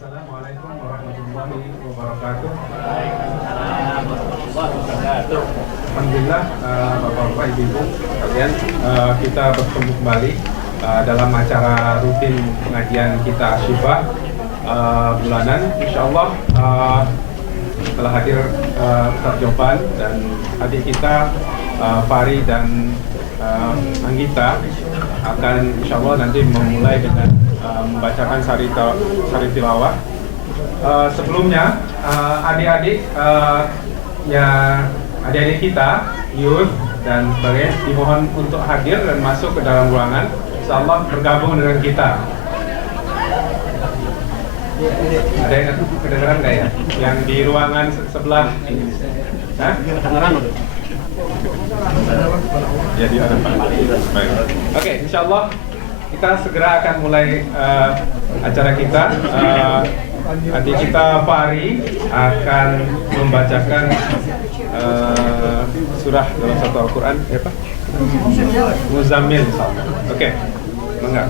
Assalamualaikum warahmatullahi wabarakatuh. Alhamdulillah, Bapak-bapak, Ibu-ibu kalian, kita bertemu kembali dalam acara rutin pengajian kita Syifa bulanan. Insyaallah telah hadir Ustaz Jovan dan adik kita Fari dan Anggita akan insyaallah nanti memulai dengan membacakan sari tilawah. Sebelumnya adik-adik adik-adik kita, youth dan sebagainya dimohon untuk hadir dan masuk ke dalam ruangan, insyaallah bergabung dengan kita. Ada yang kedengeran nggak ya? Yang di ruangan sebelah? Hah? Jadi ada baik. Oke, insyaallah kita segera akan mulai acara kita. Adik kita Fari akan membacakan surah dalam satu Al-Quran, apa? Muzammil. Oke, enggak?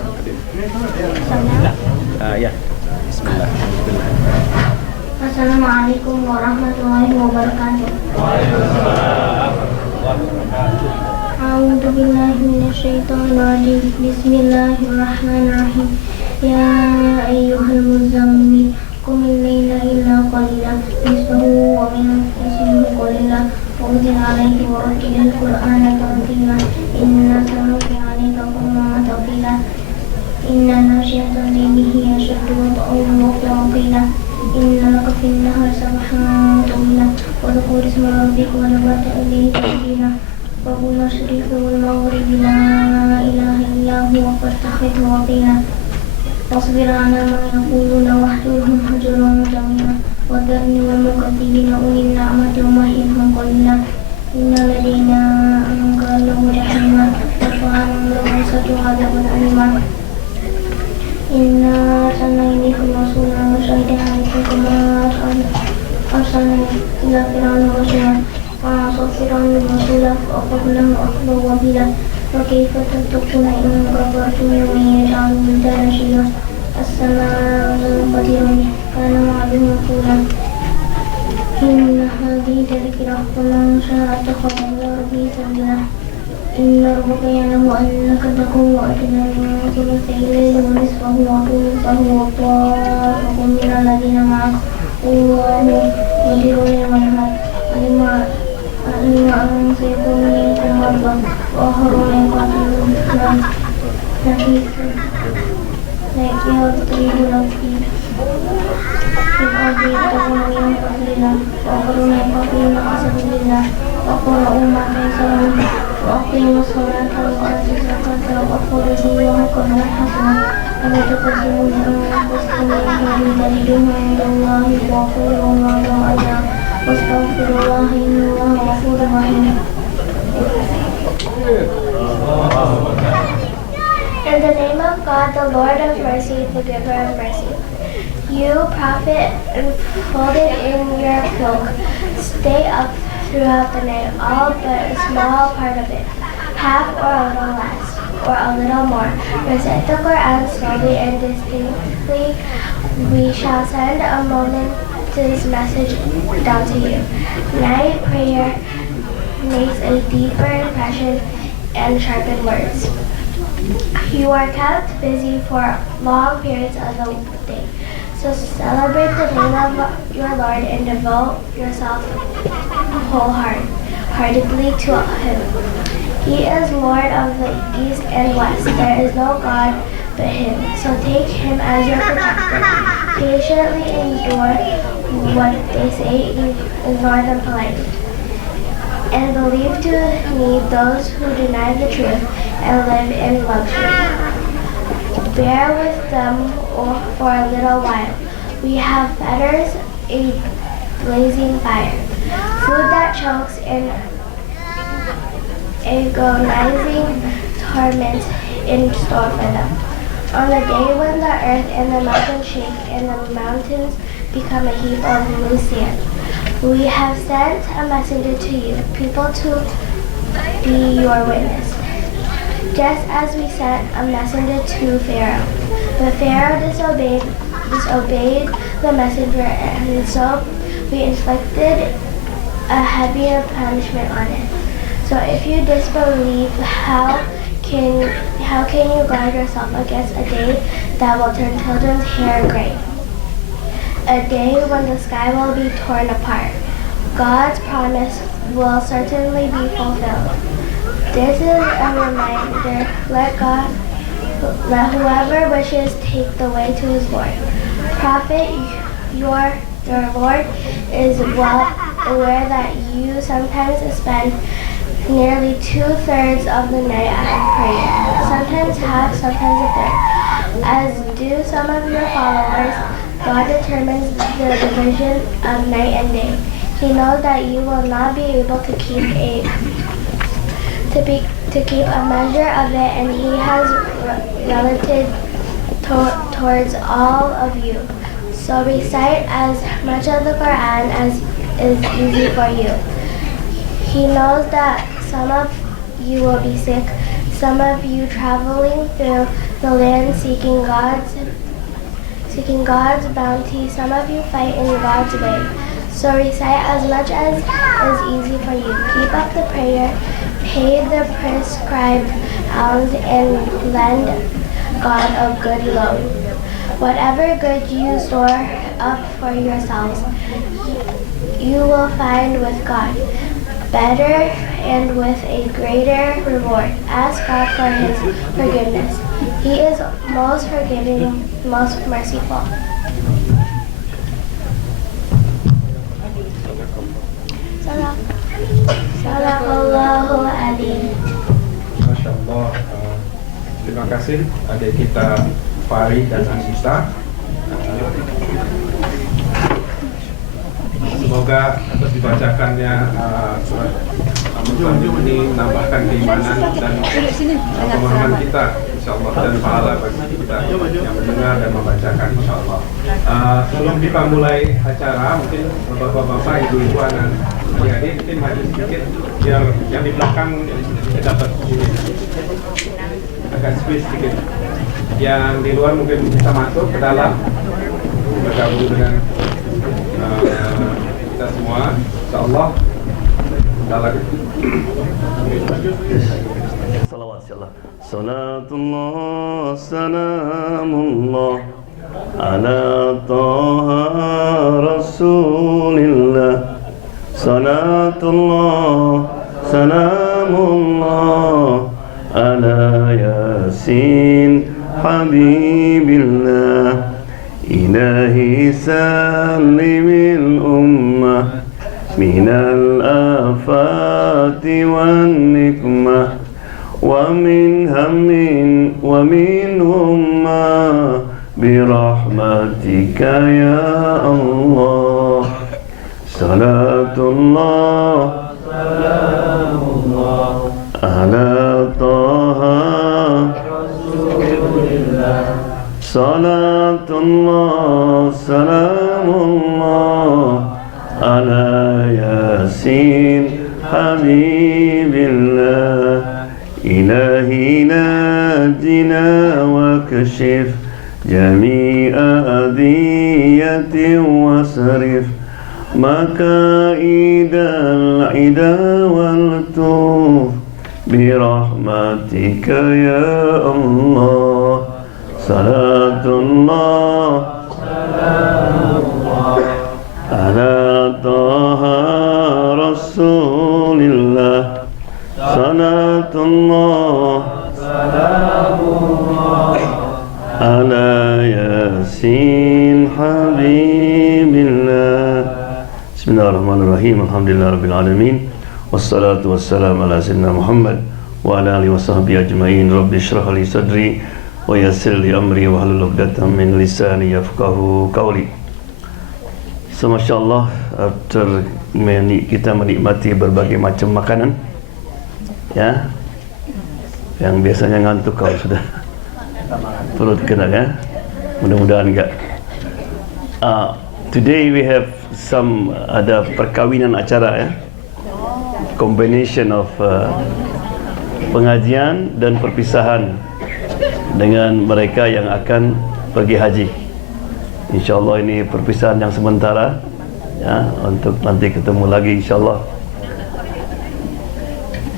Ya. Bismillah. Assalamualaikum warahmatullahi wabarakatuh. A'udzu billahi minasyaitonir rajim. Bismillahirrahmanirrahim. Ya ayyuhal muzammil qumil laila illa qalilan nisfahu wa minhu qalilan wa zid 'alaihi wa rattilil qur'ana tartila inna sanulqi 'alaika qawlan thaqila inna nashi'atal layli hiya ashaddu wat'an wa qila inna laka fin nahari sabhan tawila wa dhkur isma rabbika wa nabata ilayhi tabila wa qul masyriqi wal maghribi la ilaha illa huwa fattakhidhu wakila wasbir ala ma yaquluna wahjurhum hajran jamila wa dharni wal mukaththibina ulil ni'mati wa mahhilhum qalila inna ladaina ankalan wa jahima wa ta'amun rawsatu adabun alima inna arsalna ilaykum rasulan syahidan 'alaikum kama arsalna ila fir'auna rasulan wa asfirana rasulan wa aqbalna akhbar wa bila wa kayfa tattaquna in kafartum yawman yaj'alul dara shiya as-sama'u qadirun kana ma'aduhu qulan inna hadhihi tadhkirah faman sha'a ittakhadha ila rabbihi sabila inna rabbaka ya'lamu annaka taqumu adna min thuluthay al-layli wa nisfahu wa thuluthahu wa ta'ifun min alladhina ma'aka wallahu yudirru al-manhaj alima an sayakunu minkum marda wa akharuna yaqatiluna yaqtiluna fi al-ardi yabghuna min fadlillah wa akharuna yaqatiluna fi sabilillah wa qara'u ma tayassara وأقيموا الصلاة وآتوا الزكاة وأقرضوا الله قرضا حسنا ولا تقدموا لأنفسكم من خير تجدوه عند الله وغفورا وأعظم أجرا واستغفروا الله إن الله غفور رحيم. In the name of God, the Lord of mercy, the giver of mercy. You, prophet, enfolded in your cloak, stay up throughout the night, all but a small part of it, half or a little less, or a little more. Recite the Quran slowly and distinctly. We shall send a momentous message down to you. Night prayer makes a deeper impression and sharpened words. You are kept busy for long periods of the day. So celebrate the name of your Lord and devote yourself wholeheartedly to Him. He is Lord of the East and West. There is no God but Him. So take Him as your protector. Patiently endure what they say, ignore them politely. And believe to me those who deny the truth and live in luxury. Bear with them for a little while. We have fetters, a blazing fire, food that chokes, and agonizing torment in store for them. On the day when the earth and the mountains shake and the mountains become a heap of loose sand, we have sent a messenger to you, people to be your witness. Just as we sent a messenger to Pharaoh. But Pharaoh disobeyed disobeyed the messenger, and so we inflicted a heavier punishment on it. So if you disbelieve, how can you guard yourself against a day that will turn children's hair gray? A day when the sky will be torn apart. God's promise will certainly be fulfilled. This is a reminder, let whoever wishes take the way to his Lord. Prophet, your Lord is well aware that you sometimes spend nearly 2/3 of the night at prayer, sometimes half, sometimes a third. As do some of your followers, God determines the division of night and day. He knows that you will not be able to keep a measure of it, and He has related towards all of you. So recite as much of the Quran as is easy for you. He knows that some of you will be sick, some of you traveling through the land seeking God's bounty, some of you fight in God's way. So recite as much as is easy for you. Keep up the prayer, pay the prescribed alms, and lend God a good loan. Whatever good you store up for yourselves, you will find with God better and with a greater reward. Ask God for His forgiveness. He is most forgiving, most merciful. Sadaqallahul Adzim. Masya Allah. Terima kasih adik kita Fari dan Anissa. Semoga atas dibacakannya surat Al-Muzammil ini menambahkan keimanan dan pemahaman kita, insyaallah, dan pahala bagi kita yang mendengar dan membacakan, insyaallah. Sebelum kita mulai acara, mungkin bapak-bapak, ibu-ibu, adik-adik mungkin maju sedikit biar yang di belakang dapat ini agak space sedikit. Yang di luar mungkin bisa masuk ke dalam bergabung dengan kita semua, insyaallah. Salawat insyaallah. Salatullah salamullah ala taha rasulillah. Salatullah salamullah ala yasin habibillah. Ilahi salimil ummah minal afati wan nikmah wa min hammin wa min humma birahmatika ya Allah. Salatullah salamullah ala taha rasulillah. Salatullah salamullah ala yasin habibillah. Ilahi najina wa kashif jami'a adhiyatin wasrif makaidal ida wal tuf birahmatika ya Allah. Salatullah salamullah ala taha rasulillah. Salatullah salamullah ala yasin habibillah. Bismillahirrahmanirrahim. Alhamdulillahirabbil alamin. Wassalatu wassalamu ala sayyidina Muhammad wa ala alihi washabbihi ajmain. Rabbi shrah li sadri wa yassir li amri wa hlul 'uqdatam min lisani yafqahu qawli. So masya-Allah, after kita menikmati berbagai macam makanan, ya, yang biasanya ngantuk kalau sudah perut kena, ya, mudah-mudahan enggak. Today we have ada perkawinan acara, ya, combination of pengajian dan perpisahan dengan mereka yang akan pergi haji. InsyaAllah ini perpisahan yang sementara, ya, untuk nanti ketemu lagi insyaAllah.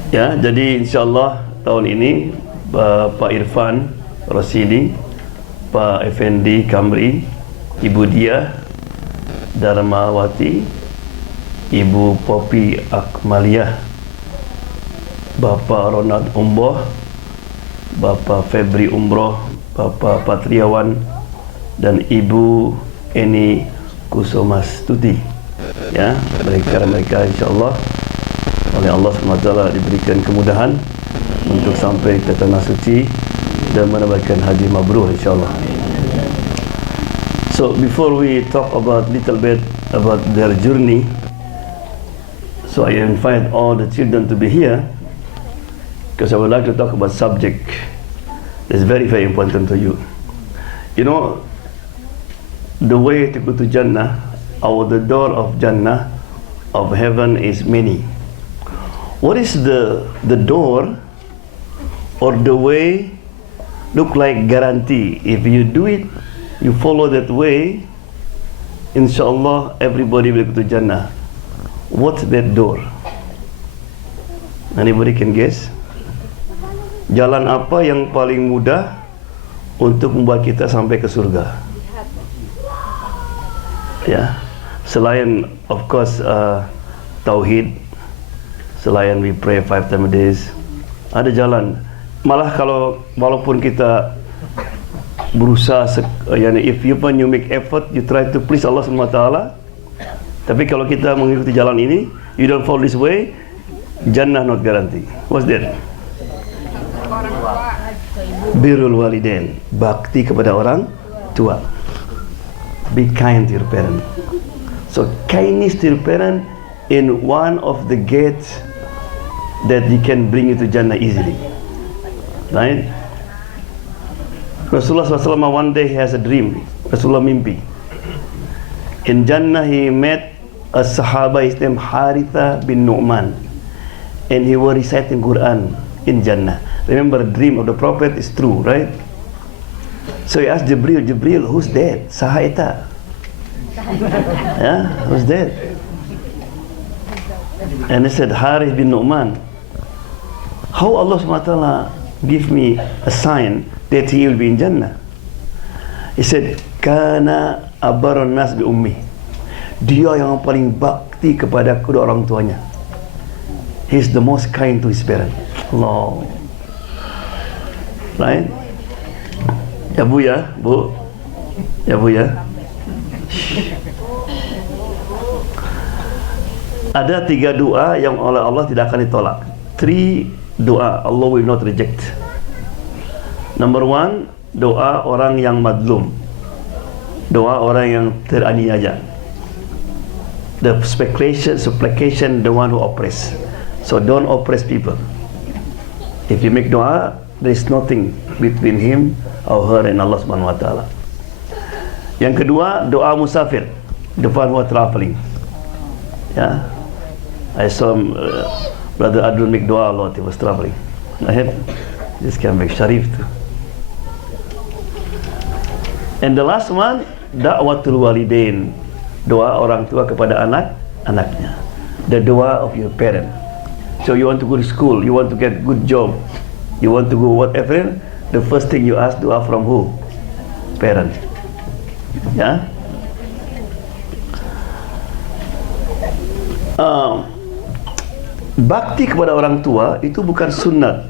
Ya, jadi insyaAllah tahun ini Pak Irfan Rosidi, Pak Effendi Kamri, Ibu Dia Darmawati, Ibu Popi Akmaliah, Bapak Ronald Umroh, Bapak Febri Umroh, Bapak Patriawan, dan Ibu Eni Kusumastuti. Ya, mereka insyaAllah oleh Allah SWT diberikan kemudahan untuk sampai ke tanah suci dan menambahkan haji mabrur insyaAllah. So before we talk about little bit about their journey, so I invite all the children to be here because I would like to talk about subject that's very important to you. You know, the way to go to Jannah, or the door of Jannah, of heaven, is many. What is the door or the way look like guarantee? If you do it, you follow that way, insyaAllah everybody will go to Jannah. What's that door? Anybody can guess? Jalan apa yang paling mudah untuk membuat kita sampai ke surga? Ya, selain of course tauhid, selain we pray 5 times a day, ada jalan. Malah kalau walaupun kita berusaha, if you make effort, you try to please Allah SWT, tapi kalau kita mengikuti jalan ini, you don't follow this way, Jannah not guarantee. What's that? Birrul walidain, bakti kepada orang tua. Be kind to your parent. So kindness to your parent in one of the gates that you can bring you to Jannah easily. Right? Rasulullah SAW one day has a dream. Rasulullah mimpi. In Jannah he met a Sahaba, his name Haritha bin Nu'man, and he was reciting Quran in Jannah. Remember, the dream of the Prophet is true, right? So he asked Jibril, who's that? Sahaita. Yeah, who's that? And he said, Harith bin Nu'man. How Allah SWT give me a sign that he will be in Jannah? He said, Kana abarun nas bi ummi. Dia yang paling bakti kepada kedua orang tuanya. He's the most kind to his parents. Allah. Right? Ya Bu ya, Bu. Ya Bu ya. Ada 3 doa yang oleh Allah tidak akan ditolak. 3 doa Allah will not reject. Number 1, doa orang yang madlum, doa orang yang teraniaya. The supplication the one who oppress. So don't oppress people. If you make doa, there is nothing between him or her and Allah Subhanahu wa Ta'ala. Yang kedua, doa musafir, the one who are traveling. Yeah, I saw Brother Adul make doa a lot. He was traveling. I had this can make Sharif too. And the last one, da'watul walidain, doa orang tua kepada anak-anaknya. The doa of your parent. So you want to go to school, you want to get good job, you want to go whatever, the first thing you ask doa from who? Parent. Ya. Bakti kepada orang tua itu bukan sunnat.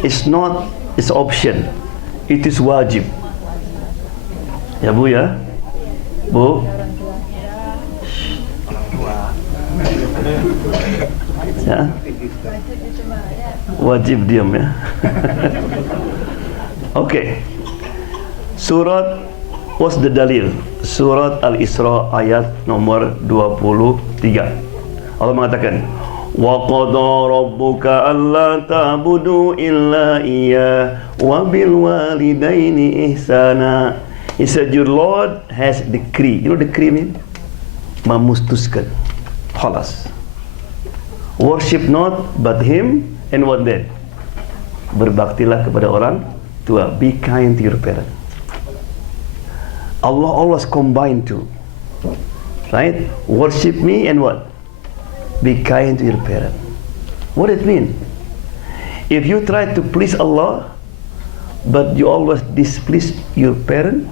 It's not, it's option. It is wajib. Ya Bu ya. Bu. Ya. Wajib diam ya. Okay. Surat, what's the dalil? Surat Al-Isra ayat nomor 23. Allah mengatakan, wa qada rabbuka alla ta'budu illa iyyah wa bil walidaini ihsana. He said your Lord has decree. You know decree mean? Memutuskan. Khalas. Worship not but him, and what then? Berbaktilah kepada orang tua. Be kind to your parents. Allah always combine two, right? Worship me and what? Be kind to your parent. What it mean? If you try to please Allah, but you always displease your parent,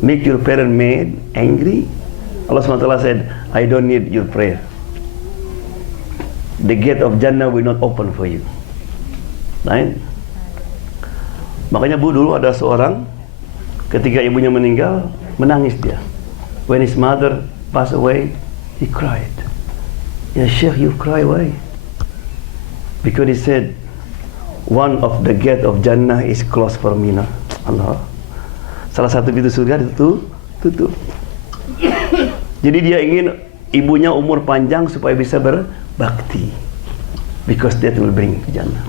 make your parent mad, angry, Allah SWT said, I don't need your prayer. The gate of Jannah will not open for you. Right? Makanya Bu, dulu ada seorang ketika ibunya meninggal, menangis dia. When his mother passed away, he cried. Ya Syekh, you cry why? Because he said, one of the gate of Jannah is closed for me now. Allah. Salah satu pintu surga tutup. Jadi dia ingin ibunya umur panjang supaya bisa berbakti. Because that will bring Jannah.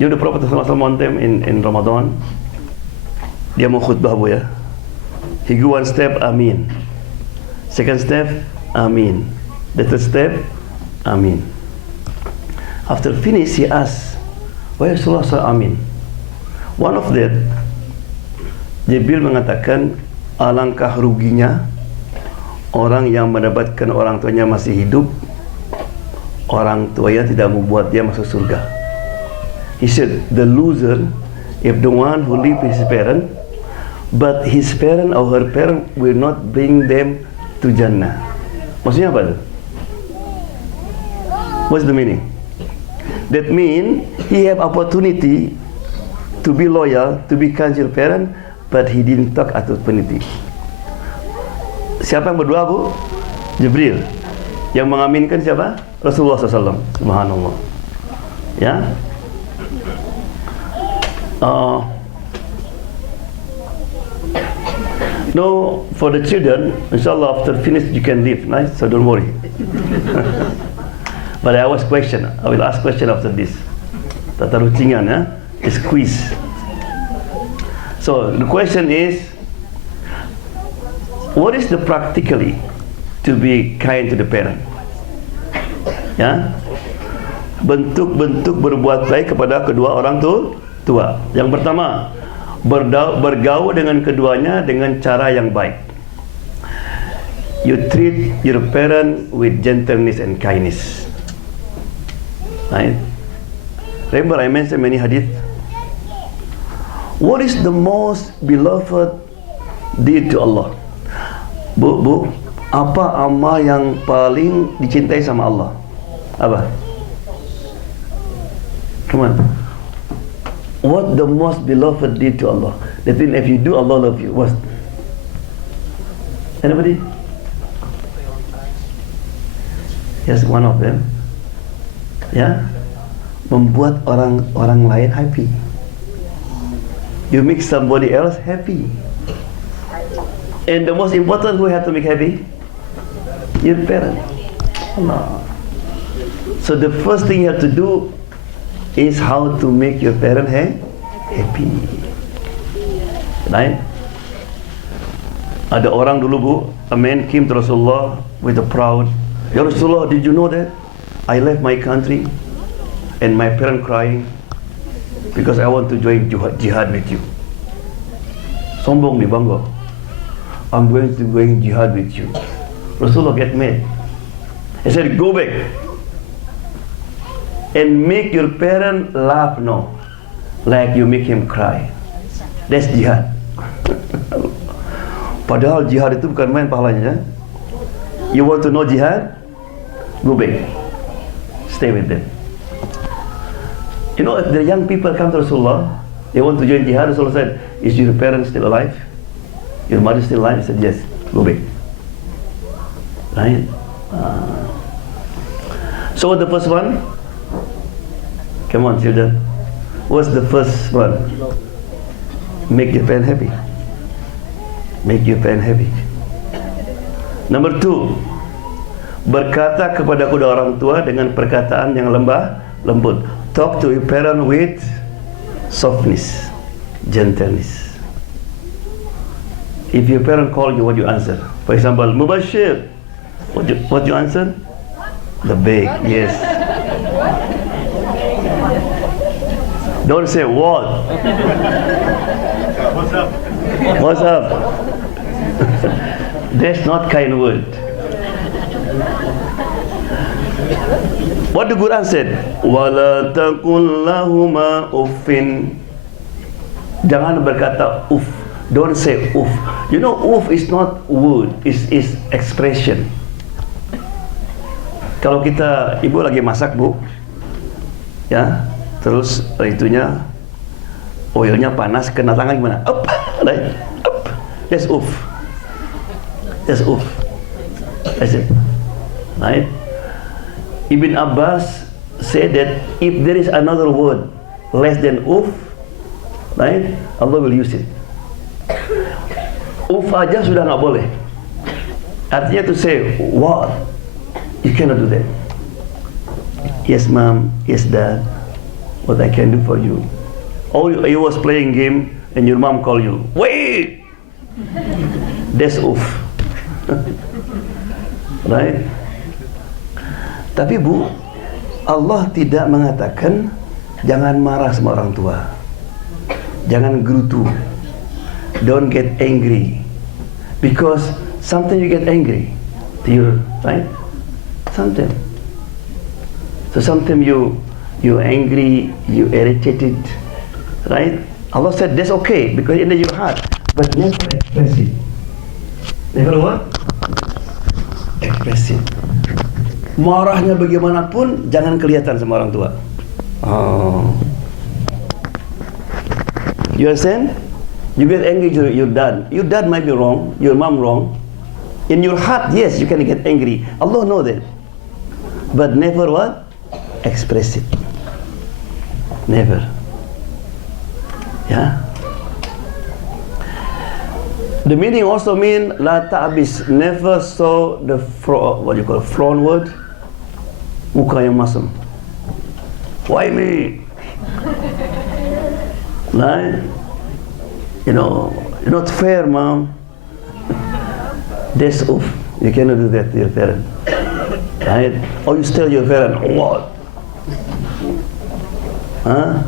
You know the Prophet sallallahu in Ramadan, dia mau khutbah Bu ya. He go one step, Amin. Second step, Amin. The third step, Amin. After finish, he asks, why Rasulullah say Amin? One of that, Jibril mengatakan, alangkah ruginya orang yang mendapatkan orang tuanya masih hidup, orang tuanya tidak membuat dia masuk surga. He said, the loser, if the one who live with his parent, but his parent or her parent will not bring them to Jannah. Maksudnya apa itu? What's the meaning? That mean he have opportunity to be loyal, to be kind to your parent, but he didn't take opportunity. Siapa yang berdoa Bu? Jibril. Yang mengaminkan siapa? Rasulullah SAW. Subhanallah. Ya. No, for the children, inshallah after finish you can leave, right? So don't worry. But I will ask question after this. Tata rucingan ya, is quiz. So the question is, what is the practically to be kind to the parent? Ya, bentuk-bentuk berbuat baik kepada kedua orang tua. Yang pertama, bergaul dengan keduanya dengan cara yang baik. You treat your parent with gentleness and kindness. Right? Remember I mentioned many hadith. What is the most beloved deed to Allah? Bu, apa amal yang paling dicintai sama Allah? Apa? Come on. What the most beloved deed to Allah? That means if you do, Allah love you. What? Anybody? Yes, one of them. Ya, membuat orang lain happy. You make somebody else happy. And the most important, who have to make happy? Your parent. Allah. So the first thing you have to do is how to make your parent happy. Right? Ada orang dulu Bu, a man came to Rasulullah with a proud, Ya Rasulullah, did you know that I left my country and my parent crying because I want to join jihad with you. Sombong nih bangga. I'm going to jihad with you. Rasulullah get mad. He said, go back and make your parent laugh now, like you make him cry. That's jihad. Padahal jihad itu bukan main pahalanya. You want to know jihad? Go back. Stay with them. You know, if the young people come to Rasulullah, they want to join jihad, Rasulullah said, is your parent still alive? Your mother still alive? He said, yes. Go back. Right? So what the first one? Come on, children. What's the first one? Make your parent happy. Make your parent happy. Number 2, berkata kepada kedua orang tua dengan perkataan yang lembut. Talk to your parent with softness, gentleness. If your parent call you, what you answer? For example, Mubashir, what you answer? The big, yes. Don't say what. What's up? That's not kind word. What the Quran said, wala taqul lahuma uffin. Jangan berkata uff. Don't say uff. You know, uff is not word, is expression. Kalau kita, ibu lagi masak, Bu, ya, terus itunya oilnya panas, kena tangan gimana? Up, right? Up. That's uff. That's uff. That's it. Right? Ibn Abbas said that if there is another word less than uff, right, Allah will use it. Uff aja sudah nggak boleh. Artinya to say what, you cannot do that. Yes, mom. Yes, dad. What I can do for you? Oh, you was playing game and your mom call you. Wait. That's uff. Right? Tapi Bu, Allah tidak mengatakan jangan marah sama orang tua, jangan gerutu, don't get angry, because sometimes you get angry to your, right? Sometimes. So sometimes you angry, you irritated, right? Allah said that's okay because in your heart, but never express it. Never what? Express it. Marahnya bagaimanapun jangan kelihatan sama orang tua. Oh. You understand? You get angry to your dad. Your dad might be wrong, your mom wrong. In your heart, yes, you can get angry. Allah knows that. But never what? Express it. Never. Yeah. The meaning also mean la ta'bis, never saw the what you call front word, muka yang masam. Why me? Right? You know, you're not fair, mom. That's off. You cannot do that to your parent. Right? Or you tell your parent, what? Huh?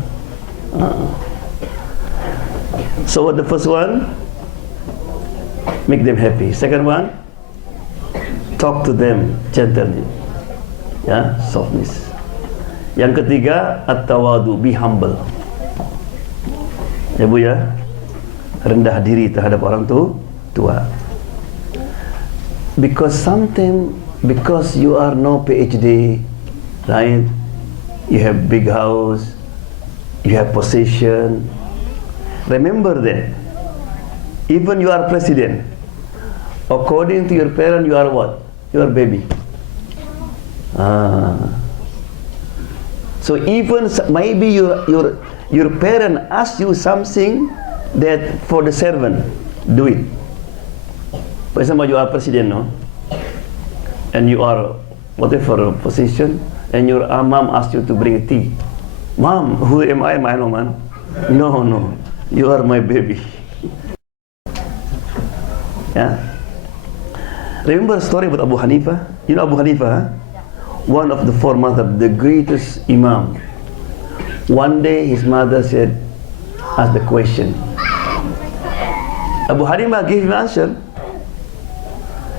So what the first one? Make them happy. Second one, talk to them gently. Ya, softness. Yang ketiga, at-tawadu, be humble. Ya Bu ya, rendah diri terhadap orang tua. Because sometimes, because you are no PhD, right? You have big house, you have possession. Remember that. Even you are president, according to your parent, you are what? You are baby. So even maybe your parent asks you something that for the servant, do it. For example, you are president, no? And you are whatever position, and your mom asks you to bring tea. Mom, who am I? No, man. No, you are my baby. Yeah. Remember a story about Abu Hanifah? You know Abu Hanifah, huh? One of the four madhab, the greatest imam. One day his mother asked the question. Abu Hanifah gave him answer.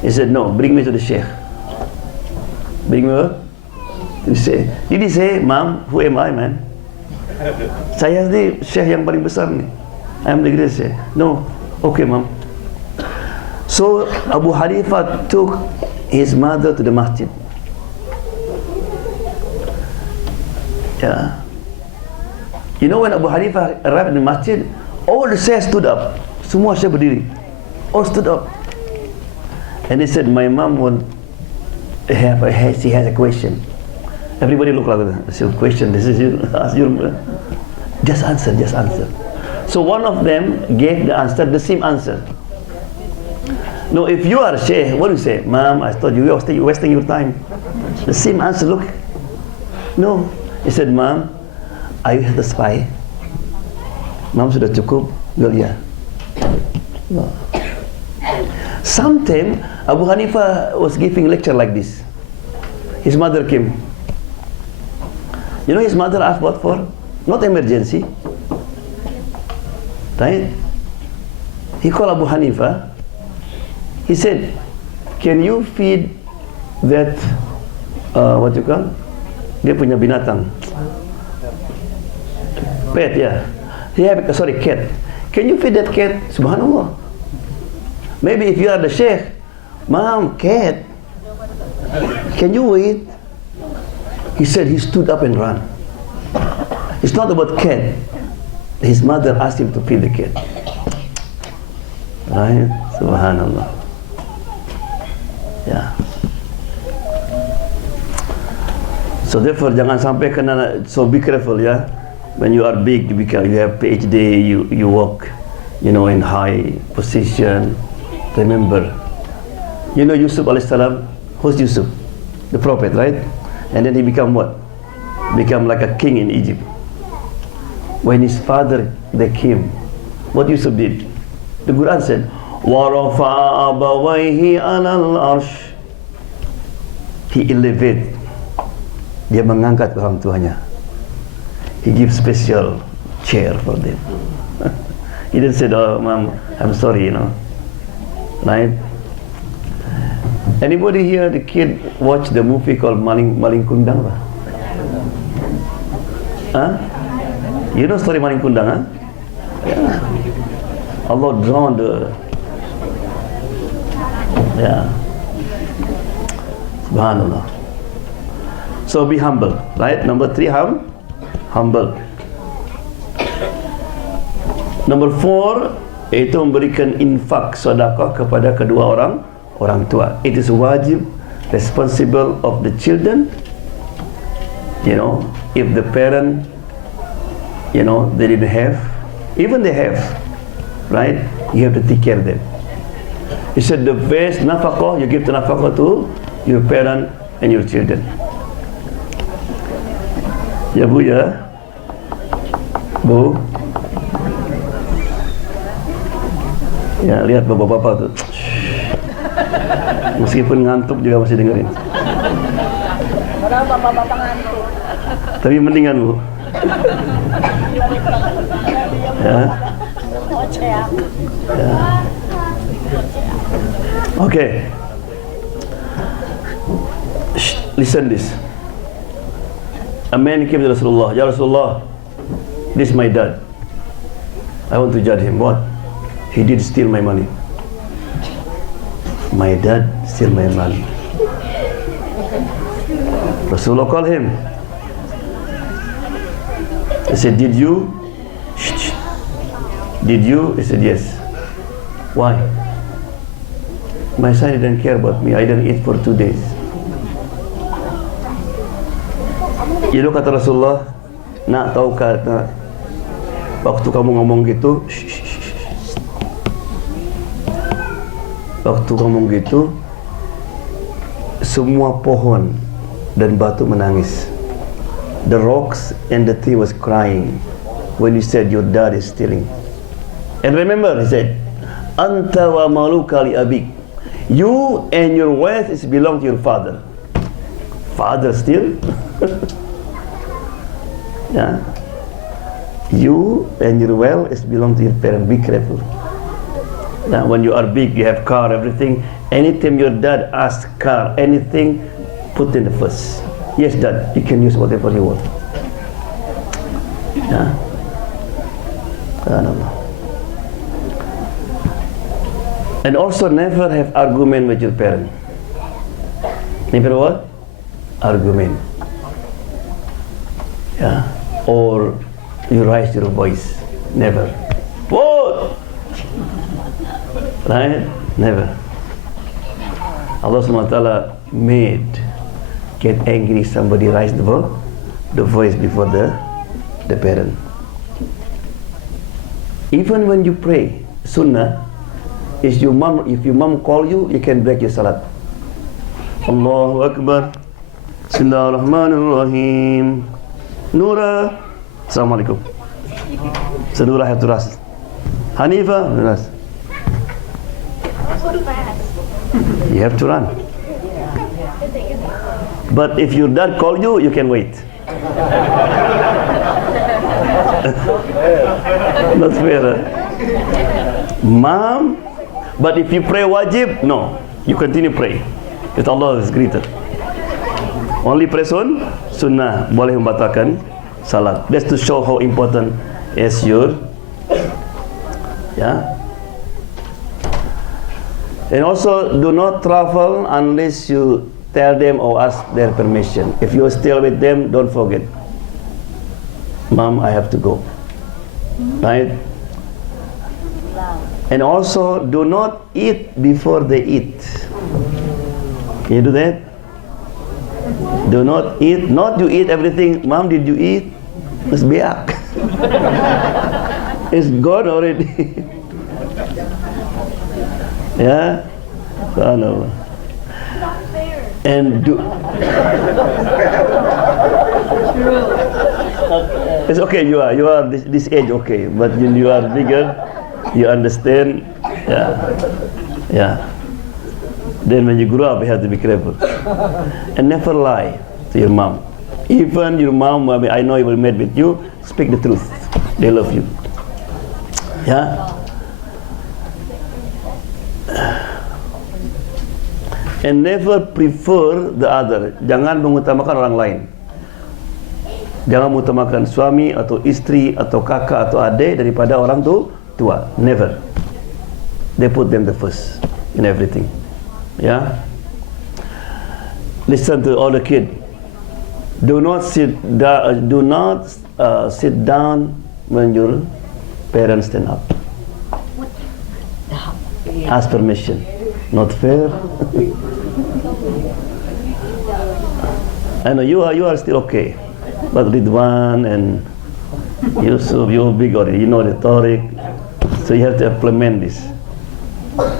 He said, no, bring me to the sheikh. Bring me to the sheikh. Did he say, mom, who am I, man? Saya ni sheikh yang paling besar ni. I am the greatest sheikh. No, okay, mom. So Abu Hanifah took his mother to the masjid. Yeah. You know when Abu Hanifah arrived in the masjid, all the sheikhs stood up. Semua syekh berdiri. All stood up. And he said, my mom she has a question. Everybody looked like that. It's your question. This is your, just answer. So one of them gave the answer, the same answer. No, if you are a sheikh, what do you say? Mom, I thought you were wasting your time. The same answer, look. No. He said, Mom, are you the spy? Mom, sudah cukup? Well, yeah. No. Sometime, Abu Hanifah was giving lecture like this. His mother came. You know his mother asked what for? Not emergency. Right? He called Abu Hanifah. He said, can you feed that, what you call? Dia punya binatang. Pet, yeah. Sorry, cat. Can you feed that cat? Subhanallah. Maybe if you are the sheikh, Mom, cat, can you wait? He said he stood up and ran. It's not about cat. His mother asked him to feed the cat. Right? Subhanallah. Yeah. So therefore, jangan sampai kena. So be careful, yeah. When you are big, you have PhD, you work, in high position. Remember, Yusuf alayhi salam. Who's Yusuf? The prophet, right? And then he become what? Become like a king in Egypt. When his father, they came, what Yusuf did? The Quran said, وَرَفَعَ أَبَوَيْهِ عَلَى الْعَرْشِ. He elevated. Dia mengangkat orang tuanya. He gives special chair for them. He didn't say, oh, Mom, I'm sorry, Right? Anybody here, the kid, watch the movie called Maling Kundang? Huh? You know story Maling Kundang, huh? Yeah. Allah drawn the... Yeah. Subhanallah. So be humble, right? Number 3, humble. Number 4, itu memberikan infak, sedekah kepada kedua orang tua. It is wajib, responsible of the children. If the parent, they didn't have, even they have, right? You have to take care of them. He said the best nafaqah, you give the nafaqah to your parent and your children. Ya Bu, ya? Bu? Ya, lihat bapak-bapak tuh. Meskipun ngantuk juga masih dengerin. Padahal bapak-bapak ngantuk. Tapi mendingan Bu. Ya. Ya. Okay. Listen this. A man came to Rasulullah. Ya Rasulullah, this is my dad. I want to judge him. What? He did steal my money. My dad steal my money. Rasulullah called him. He said, did you? Shh. Did you? He said, yes. Why? My son didn't care about me. I didn't eat for 2 days. Kata Rasulullah, nak tahukah, waktu kamu ngomong gitu, waktu ngomong gitu, semua pohon dan batu menangis. The rocks and the tree was crying when you said your dad is stealing. And remember, he said, Anta wa maluka li abik. You and your wealth is belong to your father. Father steal? Yeah. You and your wealth is belong to your parent. Be careful. Now, when you are big, you have car, everything. Anytime your dad asks car, anything, put in the first. Yes, Dad, you can use whatever you want. Yeah. And also never have argument with your parent. Never what? Argument. Yeah. Or you raise your voice. Never. What? Right? Never. Allah SWT made get angry somebody raise the voice before the parent. Even when you pray, sunnah, if your mom call you, you can break your salat. Allahu Akbar. Bismillahirrahmanirrahim. Nura. Assalamualaikum. So Nura have to rest. Hanifa, rest. You have to run. But if your dad call you, you can wait. Not fair. Mom, But if you pray wajib, no, you continue pray. Because Allah is greater. Only pray sunnah boleh membatalkan salat. That's to show how important is your, yeah. And also, do not travel unless you tell them or ask their permission. If you are still with them, don't forget. Mom, I have to go. Right? And also, do not eat before they eat. Can you do that? Do not eat. Not you eat everything. Mom, did you eat? It's biak. It's gone already. Yeah? Subhanallah. And do. It's okay, you are this age, okay, but you are bigger, you understand, yeah. Then when you grow up, you have to be careful. And never lie to your mom. Even your mom, I know he will mad with you, speak the truth. They love you. Yeah? And never prefer the other. Jangan mengutamakan orang lain. Jangan mengutamakan suami atau istri atau kakak atau adik daripada orang tua. Never. They put them the first in everything. Yeah. Listen to all the kids. Do not sit down when your parents stand up. Ask permission. Not fair. I know you are still okay, but Ridwan and Yusuf, you're big already. You know the Tariq, so you have to implement this.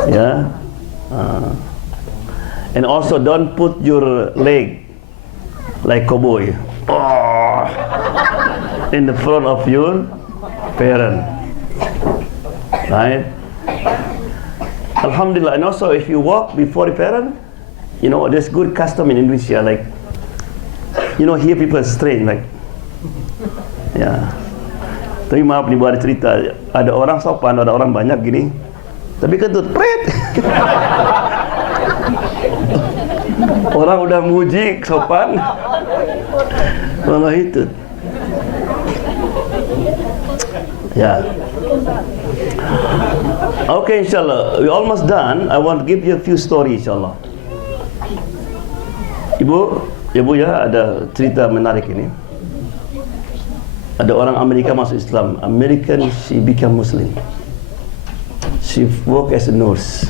Yeah. And also don't put your leg like cowboy in the front of your parent. Right? Alhamdulillah. And also if you walk before the parent, you know, there's good custom in Indonesia, like, you know, here people are strange, like, yeah. Tapi maaf nih, ada cerita, ada orang sopan, ada orang banyak gini, tapi kentut, pret. Orang udah muji sopan, malah itu. Ya. Okay, inshallah, we almost done. I want to give you a few stories, inshallah. Ibu ya, ada cerita menarik ini. Ada orang Amerika masuk Islam. American, she became Muslim. She worked as a nurse.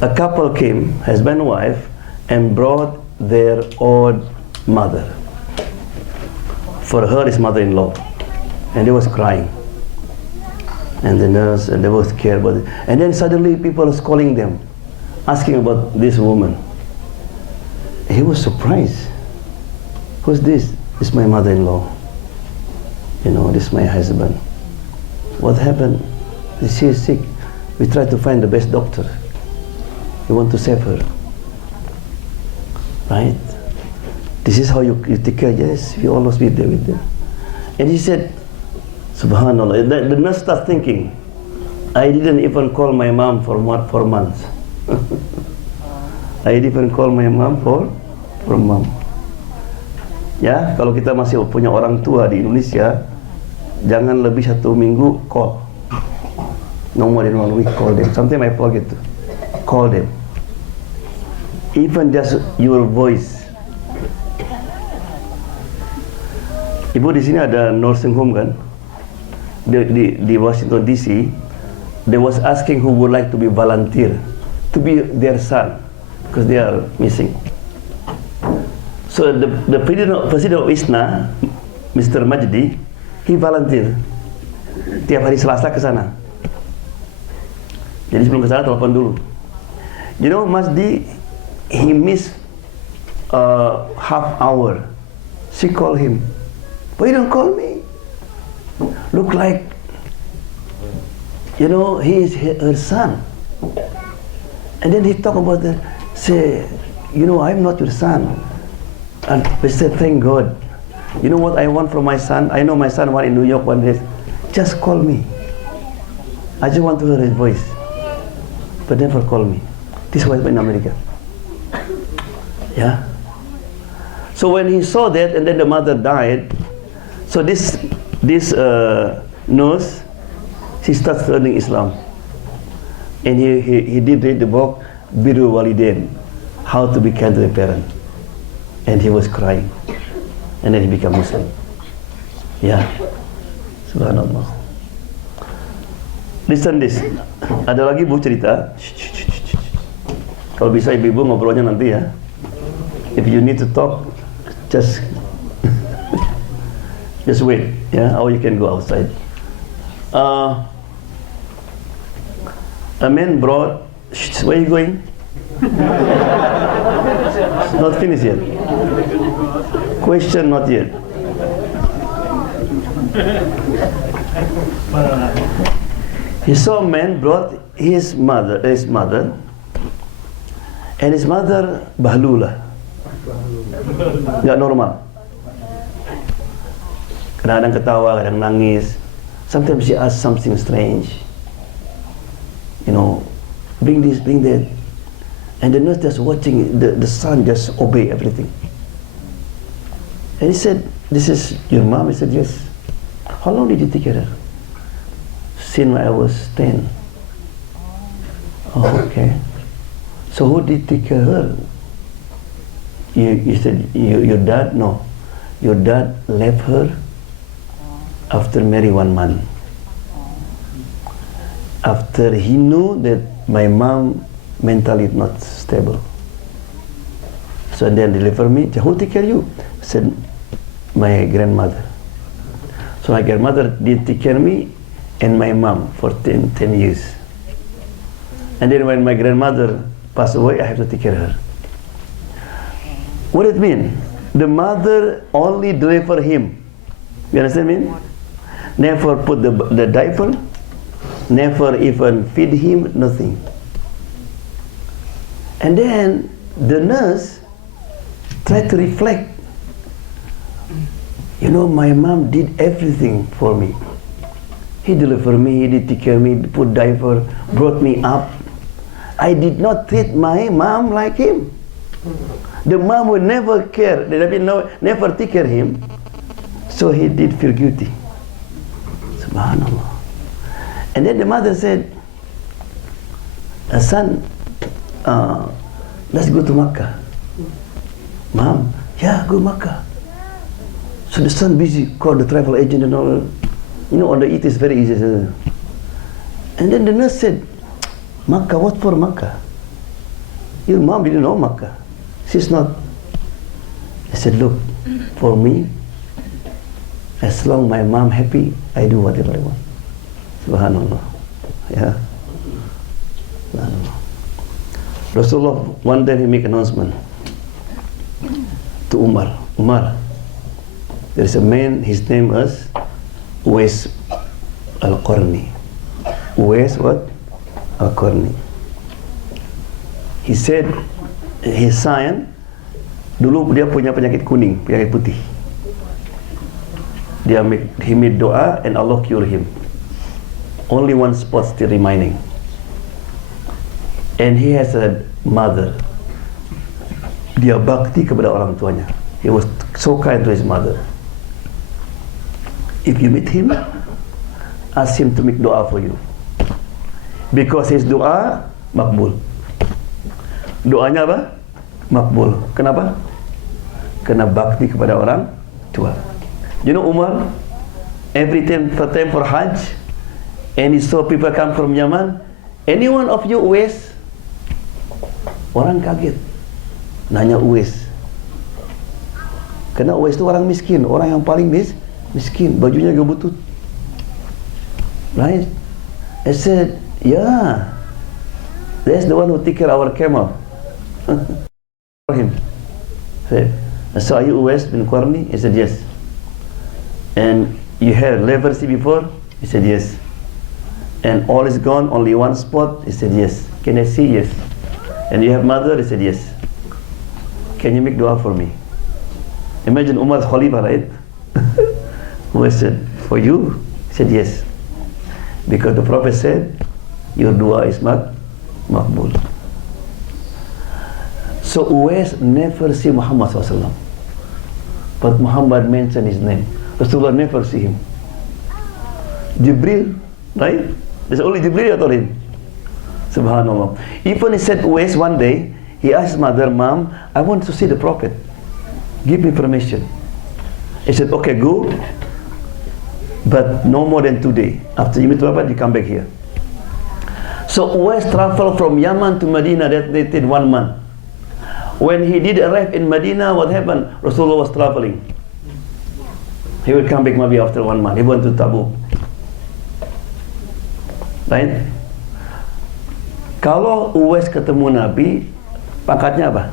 A couple came, husband and wife, and brought their old mother. For her, his mother-in-law. And they was crying. And the nurse, and they were scared about it. And then suddenly people was calling them, asking about this woman. He was surprised. Who's this? This is my mother-in-law. You know, this is my husband. What happened? She is sick. We tried to find the best doctor. We want to save her. Right? This is how you take care. Yes, you always be there with them. And he said, Subhanallah. The nurse started thinking, I didn't even call my mom for 4 months. I didn't call my mom for mom. Ya, kalau kita masih punya orang tua di Indonesia, jangan lebih 1 minggu call. No more than 1 week call them. Sometimes I forget to call them. Even just your voice. Ibu di sini ada nursing home kan? Di Washington DC, they was asking who would like to be volunteer to be their son because they are missing. So the president of ISNA, Mr. Majdi, he volunteer tiap hari Selasa ke sana. Jadi sebelum ke sana telepon dulu. You know, Majdi, he missed half hour. She called him. Why you don't call me? Look like, you know, he is her son. And then he talk about the, say, you know, I'm not your son. And we said, thank God. You know what I want from my son? I know my son went in New York one day. Just call me. I just want to hear his voice, but never call me. This was in America. Yeah. So when he saw that, and then the mother died, so this nurse, she starts learning Islam, and he did read the book Birrul Walidain, how to be kind to the parent, and he was crying, and then he became Muslim. Yeah, subhanallah. Listen this. Ada lagi bu cerita. Kalau bisa ibu-ibu ngobrolnya nanti ya. If you need to talk, just wait, yeah, or you can go outside. A man brought. Where are you going? Not finished yet. Question not yet. He saw a man brought his mother, and his mother bahlula, nggak normal. Kadang-kadang ketawa, kadang nangis. Sometimes she asks something strange. You know, bring this, bring that. And the nurse just watching the son just obey everything. And he said, "This is your mom?" He said, "Yes." "How long did you take care of her?" "Since I was 10. "Oh, okay. So who did take care of her?" You said, your dad? "No. Your dad left her after marry 1 month. After he knew that my mom mentally not stable. So then deliver me. Who take care of you?" I said, "My grandmother." So my grandmother did take care of me and my mom for 10 years. And then when my grandmother passed away, I have to take care of her. What it mean? The mother only deliver him. You understand me? Never put the diaper, never even feed him, nothing. And then the nurse tried to reflect. You know, my mom did everything for me. He delivered me, he did take care of me, put diaper, brought me up. I did not treat my mom like him. The mom would never care, never take care of him. So he did feel guilty. Subhanallah. And then the mother said, "Son, let's go to Makkah." "Mom, yeah, go Makkah." So the son busy, called the travel agent and all. You know, on the it is very easy. And then the nurse said, "Makkah, what for Makkah? Your mom didn't know Makkah. She's not." I said, "Look, for me, as long my mom happy, I do whatever I want." Subhanallah. Yeah. Subhanallah. Rasulullah one day he make announcement to Umar. "Umar, there is a man, his name is Uwais Al-Qarni." Uwais what? Al-Qarni. He said his son dulu dia punya penyakit kuning, penyakit putih. He made doa and Allah cure him. Only one spot still remaining. And he has a mother. Dia bakti kepada orang tuanya. He was so kind to his mother. If you meet him, ask him to make doa for you. Because his doa makbul. Doanya apa? Makbul. Kenapa? Karena bakti kepada orang tua. You know Umar, every time for Hajj, and he saw people come from Yaman, any one of you Uwais? Orang kaget. Nanya Uwais. Karena Uwais itu orang miskin, orang yang paling miskin, bajunya gebutut. Right? I said, "Yeah, that's the one who take care of our camel." For him. Said, "So are you Uwais bin Qarni?" He said, "Yes." "And you had leprosy before?" He said, "Yes." "And all is gone, only one spot?" He said, "Yes." "Can I see?" "Yes." "And you have mother?" He said, "Yes." "Can you make dua for me?" Imagine Umar's Khalifah, right? Uwais said, "For you?" He said, "Yes." Because the Prophet said, your dua is makbul. So Uwais never see Muhammad SAW, but Muhammad mentioned his name. Rasulullah never see him. Jibril, right? There's only Jibril or him. Subhanallah. Even he said Uwais one day, he asked his mother, Mom, I want to see the Prophet. Give me permission. He said, okay, go, but no more than 2 days. After you meet the Prophet, you come back here. So Uwais traveled from Yaman to Medina. That they did 1 month. When he did arrive in Medina, what happened? Rasulullah was traveling. He will come back maybe after 1 month. He went to Tabuk. Right? Kalau Uwais ketemu Nabi, pangkatnya apa?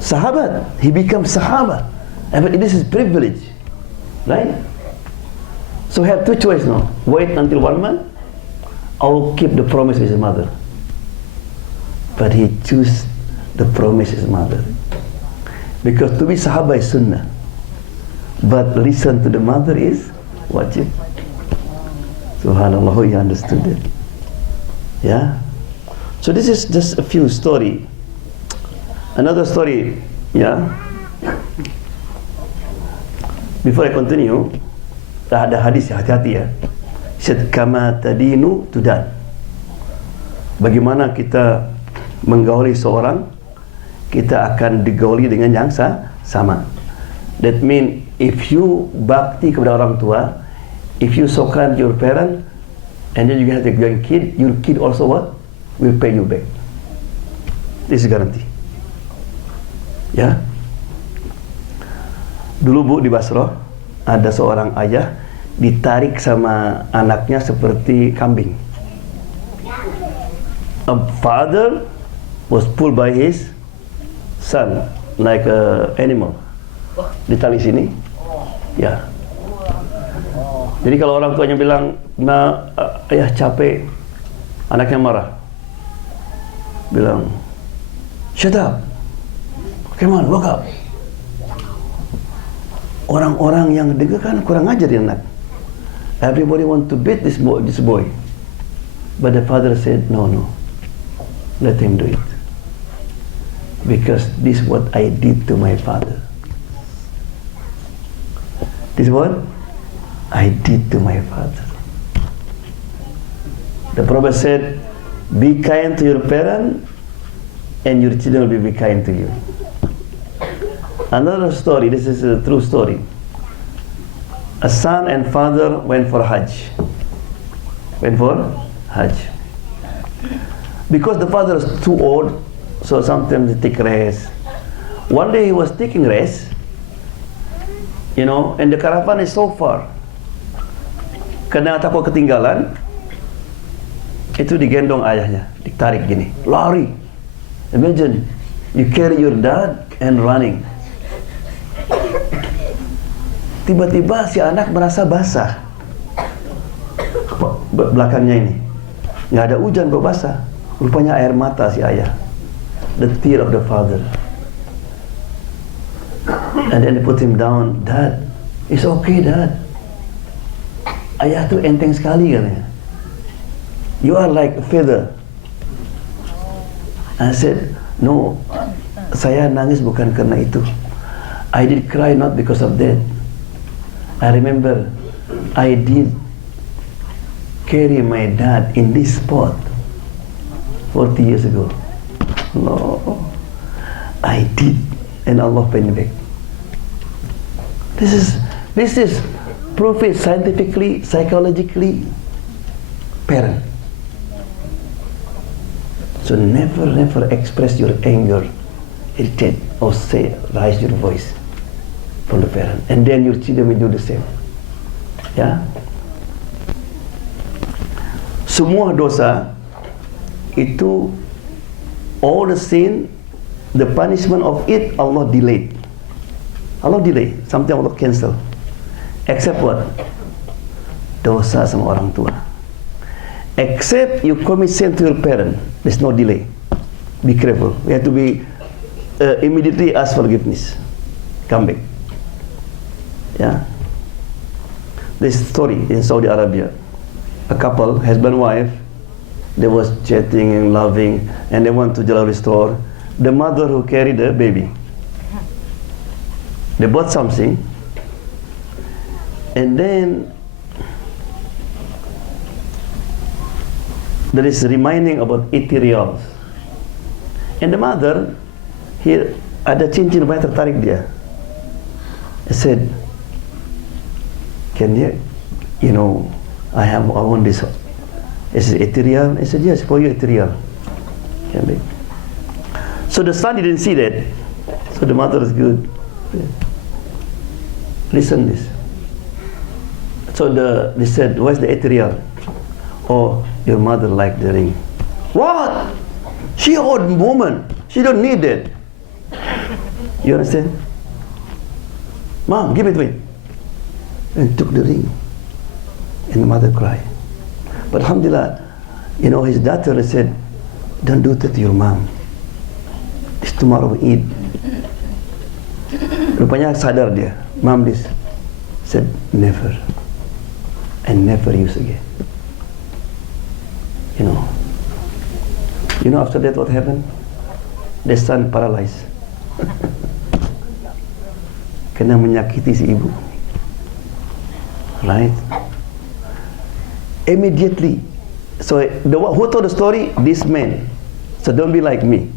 Sahabat. He becomes sahabat. And this is privilege. Right? So have 2 choices now. Wait until 1 month, or keep the promise with his mother. But he chose the promise with his mother. Because to be sahabat is sunnah, but listen to the mother is wajib. Subhanallah, he understood it. Yeah. So this is just a few story. Another story, yeah. Before I continue, ada hadis, hati-hati ya. Said kama tadinu tudan. Bagaimana kita menggauli seorang, kita akan digauli dengan yang sama. That mean if you bakti kepada orang tua, if you sokan your parent, and then you have your kid, your kid also what? Will pay you back. This is guarantee. Ya. Dulu Bu di Basrah ada seorang ayah ditarik sama anaknya seperti kambing. A father was pulled by his son like a animal. Ditarik sini. Ya. Jadi kalau orang tuanya bilang, ayah capek, anaknya marah. Bilang, shut up. Come on, wake up. Orang-orang yang dengar kan kurang ajar dia anak. Everybody want to beat this boy. But the father said, no, let him do it. Because this is what I did to my father. This is what I did to my father. The Prophet said, be kind to your parent, and your children will be kind to you. Another story, this is a true story. A son and father went for Hajj. Because the father is too old, so sometimes they take rest. One day he was taking rest, and the caravan is so far. Karena takut ketinggalan, itu digendong ayahnya, ditarik gini, lari. Imagine, you carry your dad and running. Tiba-tiba si anak merasa basah belakangnya ini, nggak ada hujan kok basah. Rupanya air mata si ayah, the tear of the father. And then they put him down. Dad, it's okay, Dad. Ayah tuh enteng sekali katanya. You are like a feather. I said, no, saya nangis bukan karena itu. I did cry not because of that. I remember I did carry my dad in this spot 40 years ago. No, I did, and Allah paid me back. This is proof it scientifically, psychologically, parent. So never express your anger, irritate, or raise your voice from the parent, and then your children will do the same. Ya, semua dosa itu, all the sin, the punishment of it, Allah delayed. Allah delay, something Allah cancel. Except what? Dosa sama orang tua. Except you commit sin to your parent, there's no delay. Be careful. We have to be immediately ask forgiveness. Come back. Yeah. This story in Saudi Arabia. a couple, husband wife, they was chatting and loving, and they went to jewelry store. The mother who carried the baby, they bought something, and then there is reminding about 80 riyals. And the mother, here ada cincin banyak tertarik dia. I said, can you know, I want this. I said, 80 riyal? I said, yes, for you 80 riyal. Can be. So the son didn't see that. So the mother is good. Listen this. So they said, where's the 80 riyal? Oh, your mother liked the ring. What? She old woman. She don't need it. You understand? Mom, give it to me. And took the ring. And the mother cried. But alhamdulillah, you know, his daughter said, don't do that to your mom. This tomorrow we eat. Rupanya sadar dia. Mom, this. Said, never. And never use again. You know after that what happened? The son paralyzed. Kena menyakiti si ibu. Right? Immediately. So who told the story? This man. So don't be like me.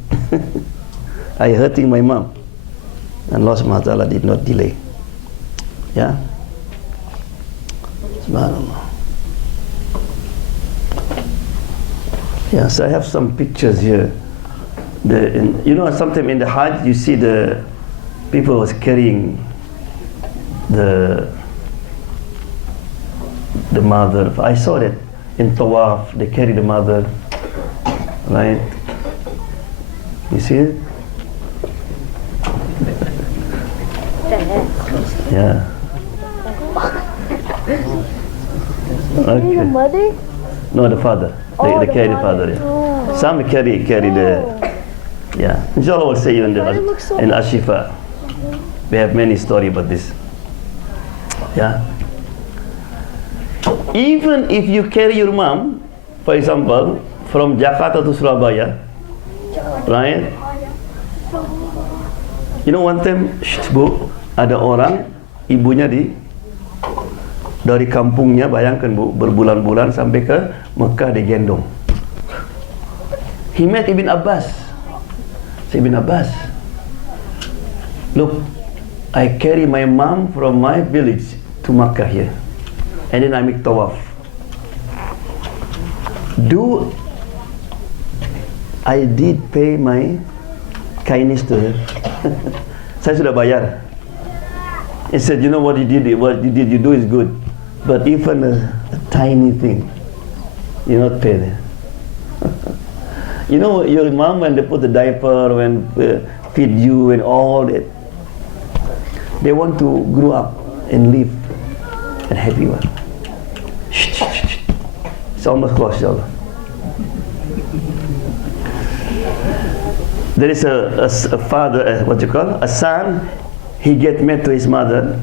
I hurting my mom. And Allah subhanahu wa ta'ala did not delay. Yeah? Subhanallah. Yeah, so I have some pictures here. You know, sometimes in the Hajj you see the people was carrying the mother. I saw that in Tawaf, they carry the mother, right? You see it? Yeah. Okay. The mother? No, the father. They carry the father. Yeah. Oh. Some carry the. Yeah. Inshallah, we'll say you in Ashifa. We have many stories about this. Yeah. Even if you carry your mom, for example, from Jakarta to Surabaya, right? You know, one time, Bu, ada orang ibunya dari kampungnya, bayangkan Bu, berbulan-bulan sampai ke Mekah digendong. He met Ibn Abbas. Ibn Abbas, look, I carry my mom from my village to Makkah here, and then I make tawaf. I did pay my kindness to her. Saya sudah bayar. He said, you know what you do is good, but even a tiny thing, you not pay there. You know, your mom, when they put the diaper, when feed you and all that, they want to grow up and live a happy one. It's almost close, inshallah. There is a father, a son, he get married to his mother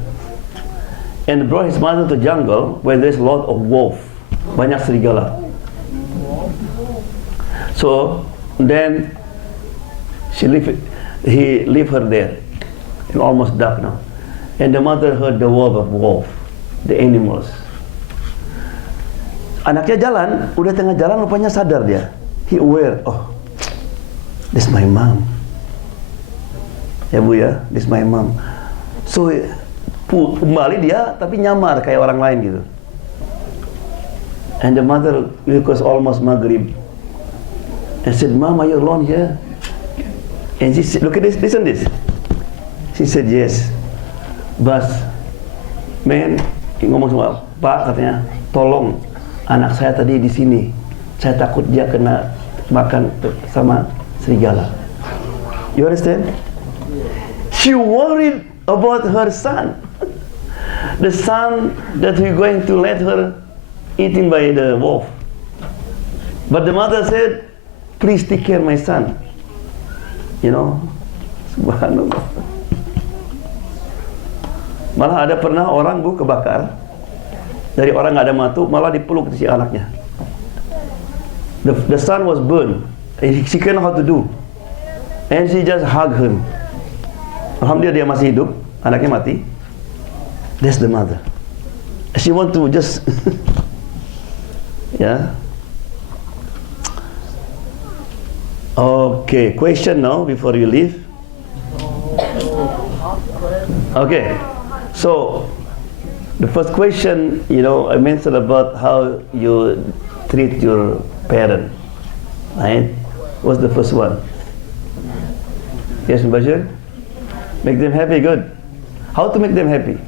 and brought his mother to jungle where there's a lot of wolf, banyak serigala. So then he leave her there. It's almost dark now. And the mother heard the word of wolf, the animals. Anaknya jalan, udah tengah jalan rupanya sadar dia. He aware, oh, this my mom. Ya Bu ya, this my mom. So kembali dia tapi nyamar kayak orang lain gitu. And the mother, because almost Maghrib, I said, Mom, are you alone here? And she said, look at this, listen this. She said, yes. Bas, man, ngomong sama Pak, katanya, tolong anak saya tadi di sini. Saya takut dia kena makan sama serigala. You understand? She worried about her son. The son that we're going to let her eaten by the wolf. But the mother said, please take care of my son. You know, subhanallah. Malah ada pernah orang Bu kebakar Dari orang nggak ada mantu, malah dipeluk si anaknya. The son was burned. She cannot know how to do. And she just hug him. Alhamdulillah dia masih hidup, anaknya mati. That's the mother. She want to just yeah. Okay, question now before you leave. Okay, so the first question, I mentioned about how you treat your parent, right? What's the first one? Yes, Bashir? Make them happy, good. How to make them happy?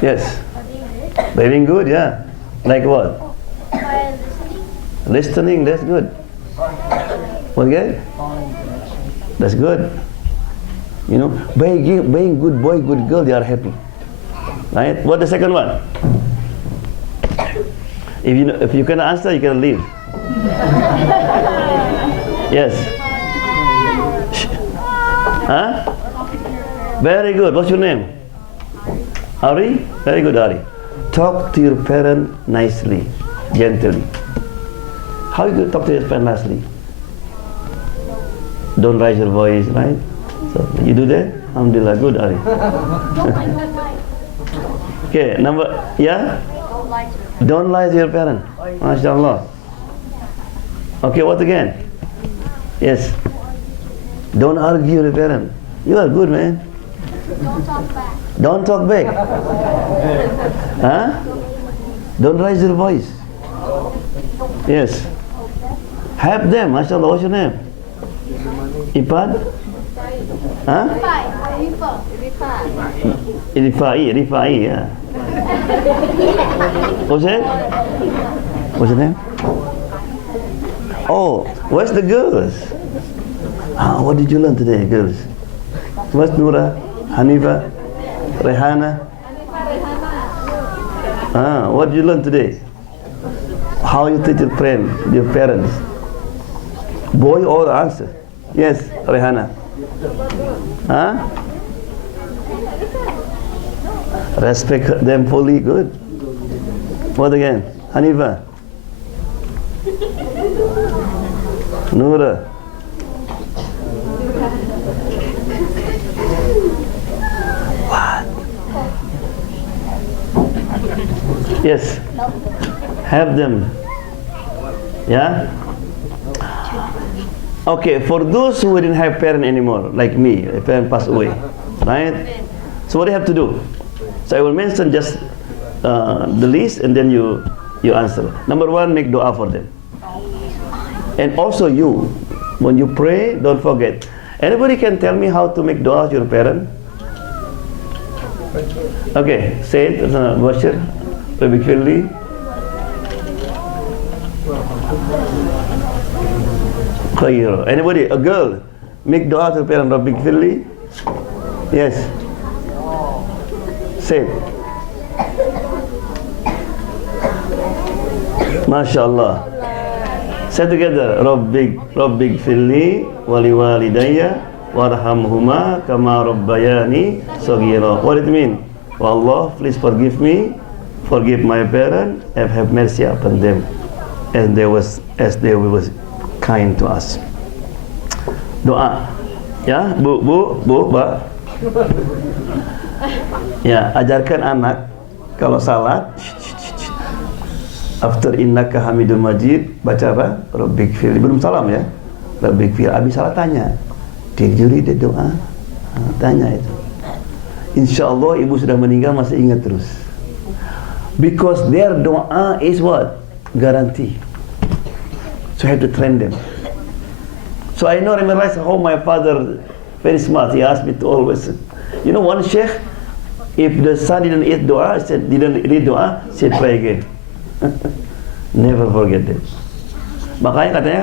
Yes. Living good, yeah. Like what? Listening, that's good. What again? That's good. Being good boy, good girl, they are happy. Right? What the second one? If you cannot answer, you can leave. Yes. Huh? Very good. What's your name? Ari? Very good, Ari. Talk to your parent nicely, gently. How you talk to your parent nicely? Don't raise your voice, right? So you do that? Alhamdulillah, good, Ari. Okay, yeah? Don't lie to your parent. MashaAllah. Okay, what again? Yes. Don't argue with your parent. You are good, man. Don't talk back. Don't talk back. Huh? Don't raise your voice. Yes. Help them. MashaAllah, what's your name? Ipad? Huh? Rifai, yeah. What's that? What's your name? Oh, where's the girls? What did you learn today, girls? Where's Nura, Hanifa, Rehana? What did you learn today? How you treat your friend, your parents? Boy or answer? Yes, Rehana. Respect them fully, good. What again? Hanifa? Nura? What? Yes. Have them. Yeah? Okay, for those who didn't have parent anymore, like me, a parent passed away, right? So what do you have to do? So I will mention just the list and then you answer. Number one, make dua for them. And also you, when you pray, don't forget. Anybody can tell me how to make dua to your parent? Okay, say it, Bashir, Rabbi Kfirli. Khair. Anybody, a girl, make dua to her parent, Rabbi Kfirli? Yes. Say it. MashaAllah. Say together. Rabbi Gfirli wali walidayya warhamhuma kama rabbayani saghira. What it mean? Oh Allah, please forgive me, forgive my parents, and have mercy upon them, as they was kind to us. Doa. Ya, Bu, Pak. Ya, ajarkan anak kalau salat after innaka hamidul majid baca apa? Rabbik fir, belum salam ya. Rabbik fir, habis salat tanya. Did you read the doa? Tanya itu. Insyaallah ibu sudah meninggal masih ingat terus. Because their doa is what? Guarantee. So I have to train them. So I realize how my father, very smart, he asked me to always, one sheikh, if the son didn't eat dua, didn't read dua, said pray again. Never forget that. Makanya katanya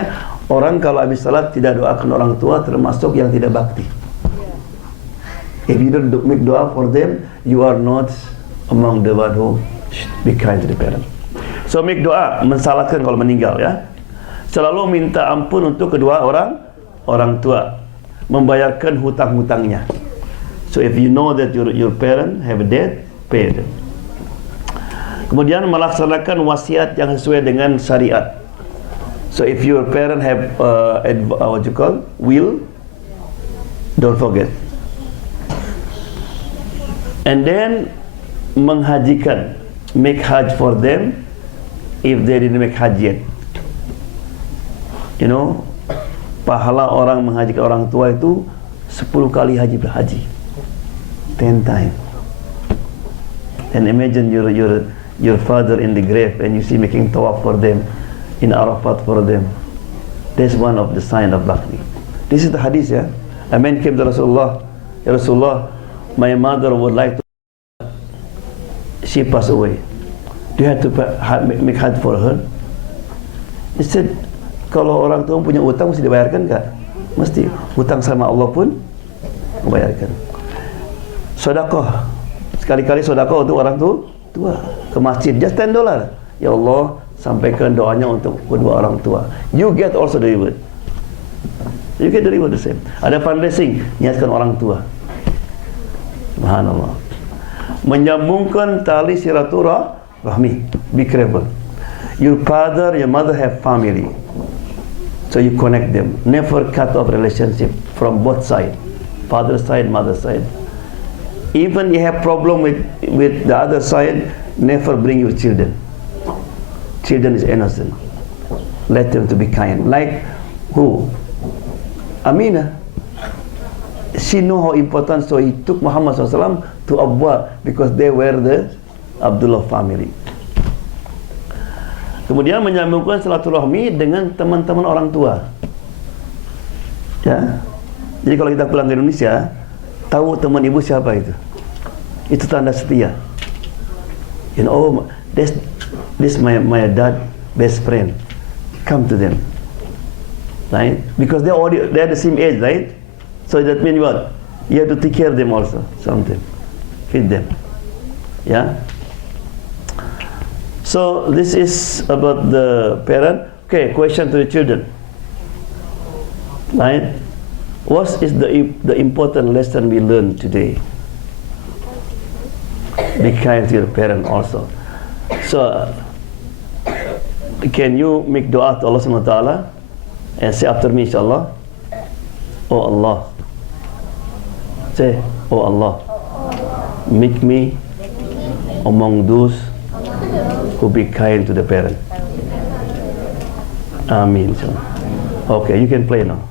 orang kalau habis salat tidak doakan orang tua termasuk yang tidak bakti. If you don't make doa for them, you are not among the one who should be kind to the parent. So make doa, mensalatkan kalau meninggal ya. Selalu minta ampun untuk kedua orang tua, membayarkan hutang-hutangnya. So if you know that your parent have a debt, pay them. Kemudian melaksanakan wasiat yang sesuai dengan syariat. So if your parent have what you call will, don't forget. And then menghajikan, make hajj for them if they didn't make hajj yet. You know, pahala orang menghajikan orang tua itu 10 kali haji 10 times. And imagine your father in the grave and you see making tawaf for them, in Arafat for them. That's one of the sign of bhakti. This is the hadith, yeah. A man came to Rasulullah, Ya Rasulullah, my mother would like to, she passed away. Do you have to make hajj for her? He said, kalau orang tua punya utang mesti dibayarkan kak? Mesti. Utang sama Allah pun membayarkan. Sedekah, sekali-kali sedekah untuk orang tua ke masjid, just $10. Ya Allah, sampaikan doanya untuk kedua orang tua. You get also the reward. You get the reward the same. Ada fundraising, niatkan orang tua. Subhanallah. Menyambungkan tali silaturahmi. Be careful. Your father, your mother have family, so you connect them. Never cut off relationship from both sides, father side, mother side. Even you have problem with the other side, never bring your children. Children is innocent. Let them to be kind. Like who? Aminah. She know how important, so he took Muhammad SAW to Abwa because they were the Abdullah family. Kemudian menyambungkan silaturahmi dengan teman-teman orang tua. Ya. Jadi kalau kita pulang ke Indonesia, tahu teman ibu siapa itu? Itu tanda setia. You know, oh, this my dad best friend. Come to them, right? Because they're the same age, right? So that means what? You have to take care of them also, something, feed them. Yeah. So this is about the parent. Okay, question to the children. Right? What is the important lesson we learned today? Be kind to your parent also. So, can you make dua to Allah Subhanahu wa Taala and say after me, inshallah? Oh Allah. Say, oh Allah, make me among those who be kind to the parent. Amin. Okay, you can play now.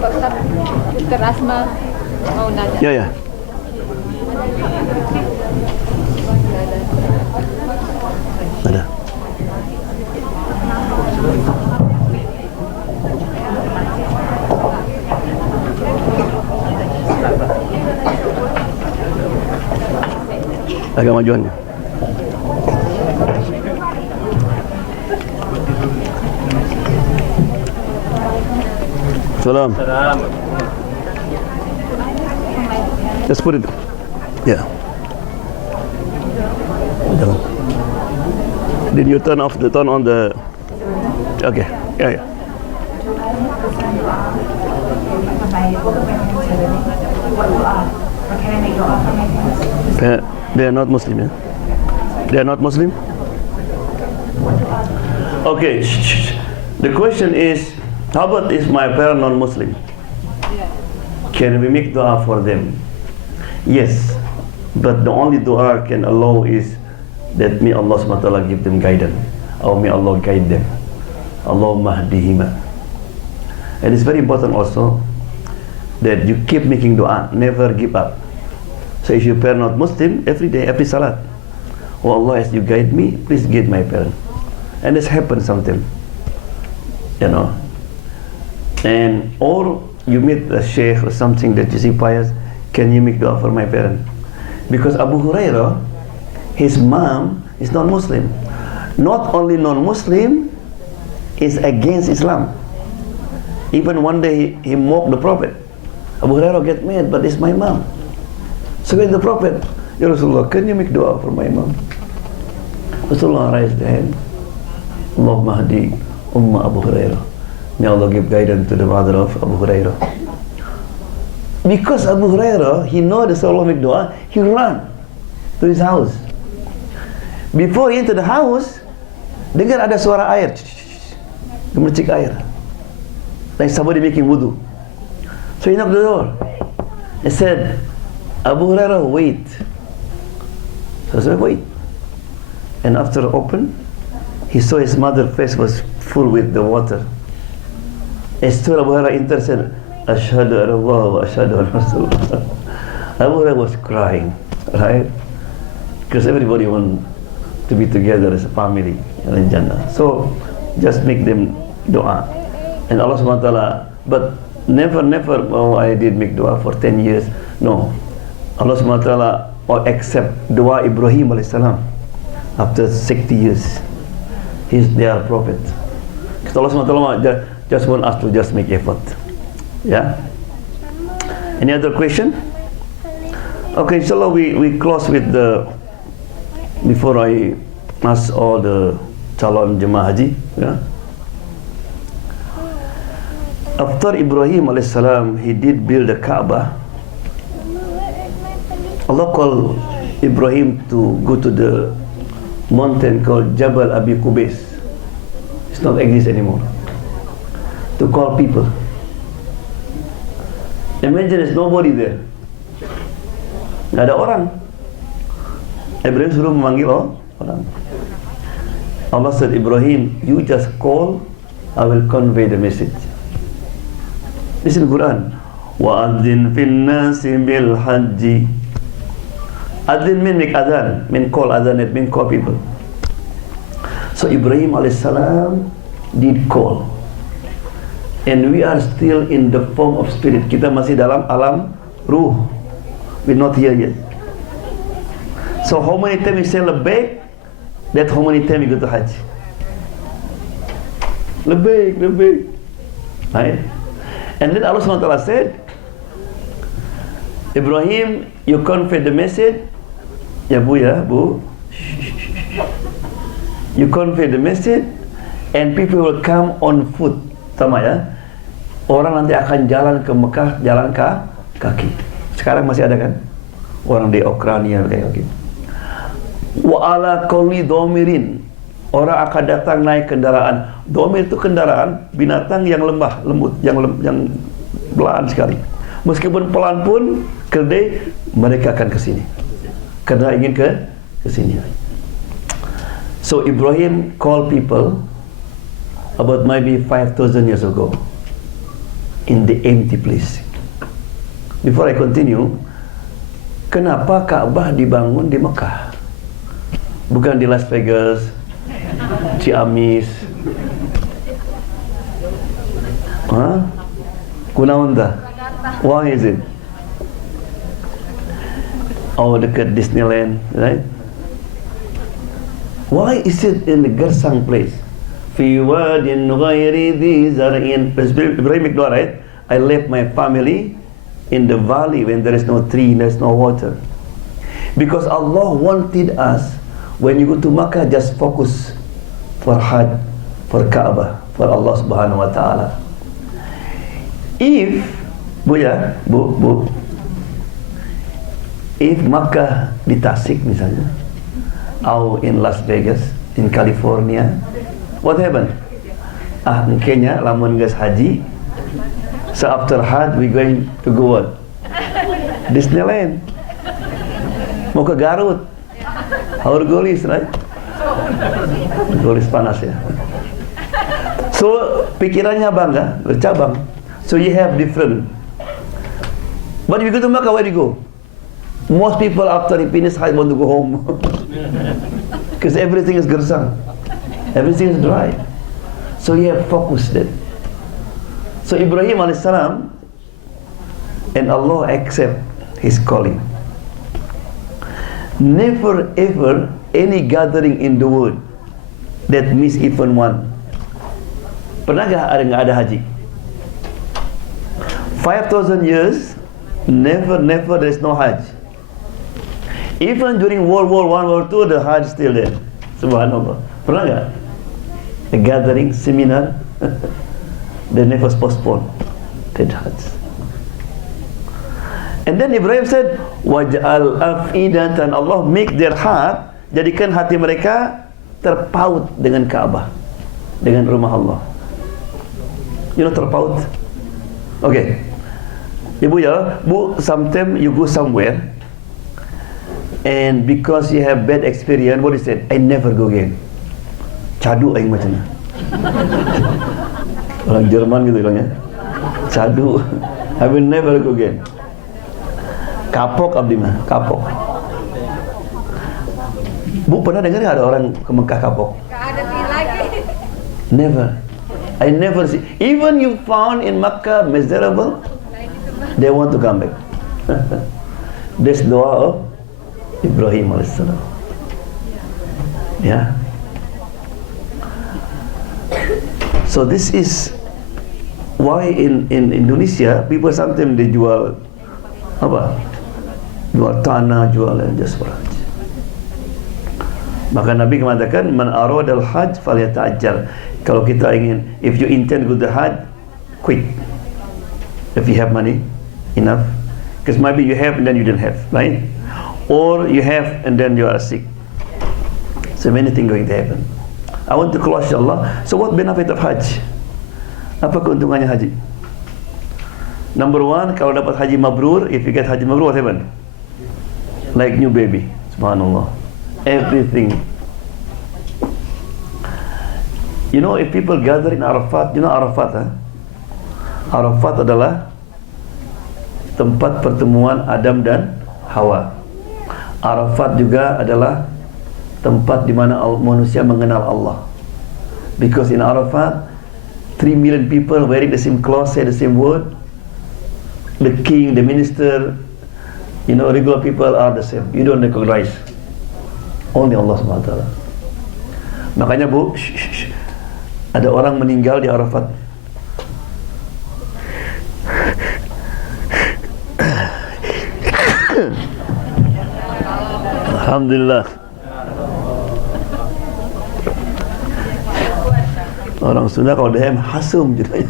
Pak Ustaz, Dr. Asma mau nanya. Ya. Ada. Agak majuannya. Salam. Just put it. Yeah. Did you turn on the? Okay. Yeah. They are not Muslim, yeah? They are not Muslim? Okay. The question is, how about if my parent non-Muslim? Can we make dua for them? Yes. But the only dua can allow is that may Allah subhanahu wa ta'ala give them guidance, or may Allah guide them. Allahumma hdihima. And it's very important also that you keep making dua, never give up. So if your parent not Muslim, every day, every salat, oh Allah, as you guide me, please guide my parent. And this happens sometimes, you know. And or you meet a sheikh or something that you see pious, can you make dua for my parent? Because Abu Hurairah, his mom is non-Muslim. Not only non-Muslim, is against Islam. Even one day he mocked the Prophet. Abu Hurairah get mad, but it's my mom. So when the Prophet, Ya Rasulullah, can you make dua for my mom? Rasulullah raised the hand. Allahumma hadi Umma Abu Hurairah. May Allah give guidance to the mother of Abu Hurairah. Because Abu Hurairah, he know the Rasulullah make dua, he run to his house. Before he enter the house, dengar ada suara air, gemercik air, like somebody making wudu. So he knocked the door. He said, Abu Hurairah, wait. So I said, wait. And after open, he saw his mother's face was full with the water. As soon as Abu Hurairah entered, said, Ashhadu an Allah wa ashhadu an Rasulullah. Abu Hurairah was crying, right? Because everybody want to be together as a family in Jannah. So just make them dua. And Allah subhanahu wa ta'ala, but never, oh, I did make dua for 10 years. No. Allah subhanahu wa ta'ala or accept dua Ibrahim alayhi salam after 60 years. They are prophet. Because Allah subhanahu wa ta'ala just want us to just make effort. Yeah? Any other question? Okay, inshallah we close with the, before I ask all the calon jemaah haji, yeah? After Ibrahim alayhis salam, he did build the Kaabah. Allah called Ibrahim to go to the mountain called Jabal Abi Qubais. It's not exist anymore. To call people. Imagine there's nobody there. Nggak ada orang. Ibrahim suruh memanggil orang. Allah said, Ibrahim, you just call, I will convey the message. This is the Quran. وَأَذِّن فِي النَّاسِ بِالْحَجِّ. Adhin mean make adhan, mean call adhan, it mean call people. So Ibrahim alayhis salam did call. And we are still in the form of spirit. Kita masih dalam alam ruh. We're not here yet. So how many times we say labbaik, that's how many times we go to Hajj. Labbaik. Right? And then Allah subhanahu wa ta'ala said, Ibrahim, you convey the message. Ya bu. You convey the message, and people will come on foot. Sama ya. Orang nanti akan jalan ke Mekah, jalan kaki. Sekarang masih ada kan? Orang di Ukraina kayak gitu. Wa ala kulli domirin. Orang akan datang naik kendaraan. Domir itu kendaraan binatang yang lemah, lembut, yang pelan sekali. Meskipun pelan pun, keledai mereka akan ke sini. Karena ingin ke sini. So Ibrahim called people about maybe 5,000 years ago in the empty place. Before I continue, kenapa Ka'bah dibangun di Mekah? Bukan di Las Vegas, Ciamis, kunaon tah? Why is it? Oh, dekat Disneyland, right? Why is it in the Gersang place? Fi wadin ghairi dhi zar'in. Ibrahim doa, right? I left my family in the valley when there is no tree, there's no water. Because Allah wanted us, when you go to Makkah, just focus for Hajj, for Kaabah, for Allah subhanahu wa ta'ala. If, Bu, if Makkah di Tasik misalnya, or in Las Vegas, in California, what happened? Kenya, lamun guys haji, so after Hajj we going to go what? Disneyland. Mau ke Garut, Haurgolis, right? Golis panas ya. So pikirannya bangga, bercabang. So you have different. But if you go to Makkah, where do you go? Most people after they finish Hajj want to go home. Because everything is gersang. Everything is dry. So you have focused it. So Ibrahim alayhis salam, and Allah accept his calling. Never ever any gathering in the world that miss even one. Pernah nggak ada haji? 5,000 years, never there is no Hajj. Even during World War I, World War II, the Hajj still there. Subhanallah. Pernah nggak? A gathering, seminar, they never postpone that Hajj. And then Ibrahim said, waj'al afidatan, Allah make their heart, jadikan hati mereka terpaut dengan Ka'bah, dengan rumah Allah. You know terpaut? Okay. Ibu ya, Bu, sometimes you go somewhere and because you have bad experience, what is it? I never go again. Cadu aing macam mana? Orang Jerman gitu bilangnya. Cadu. I will never go again. Kapok abdi mah, kapok. Bu pernah dengar ada orang ke Mekah kapok? Nggak ada sih lagi. Never. I never see. Even you found in Makkah miserable, they want to come back. This doa of Ibrahim alaihissalam. Yeah. So this is why in Indonesia people sometimes they jual apa? Jual tanah, jual just for Hajj. Maka Nabi mengatakan man aradal hajj falyata'ajjal. Kalau kita ingin, if you intend to go to Hajj, quick. If you have money enough, because maybe you have and then you didn't have, right? Or you have and then you are sick. So many things going to happen. I want to close insyaAllah. So what benefit of Hajj? Apa keuntungannya haji? Number one, kalau dapat haji mabrur, if you get haji mabrur, what happen? Like new baby. Subhanallah. Everything. You know, if people gather in Arafat, you know Arafat, huh? Arafat adalah tempat pertemuan Adam dan Hawa. Arafat juga adalah tempat di mana manusia mengenal Allah. Because in Arafat, 3 million people wearing the same clothes, say the same word. The king, the minister, you know, regular people are the same. You don't recognize. Only Allah subhanahu wa ta'ala. Makanya Bu, ada orang meninggal di Arafat. Alhamdulillah. Orang Sunda kalau dia hasum gitu.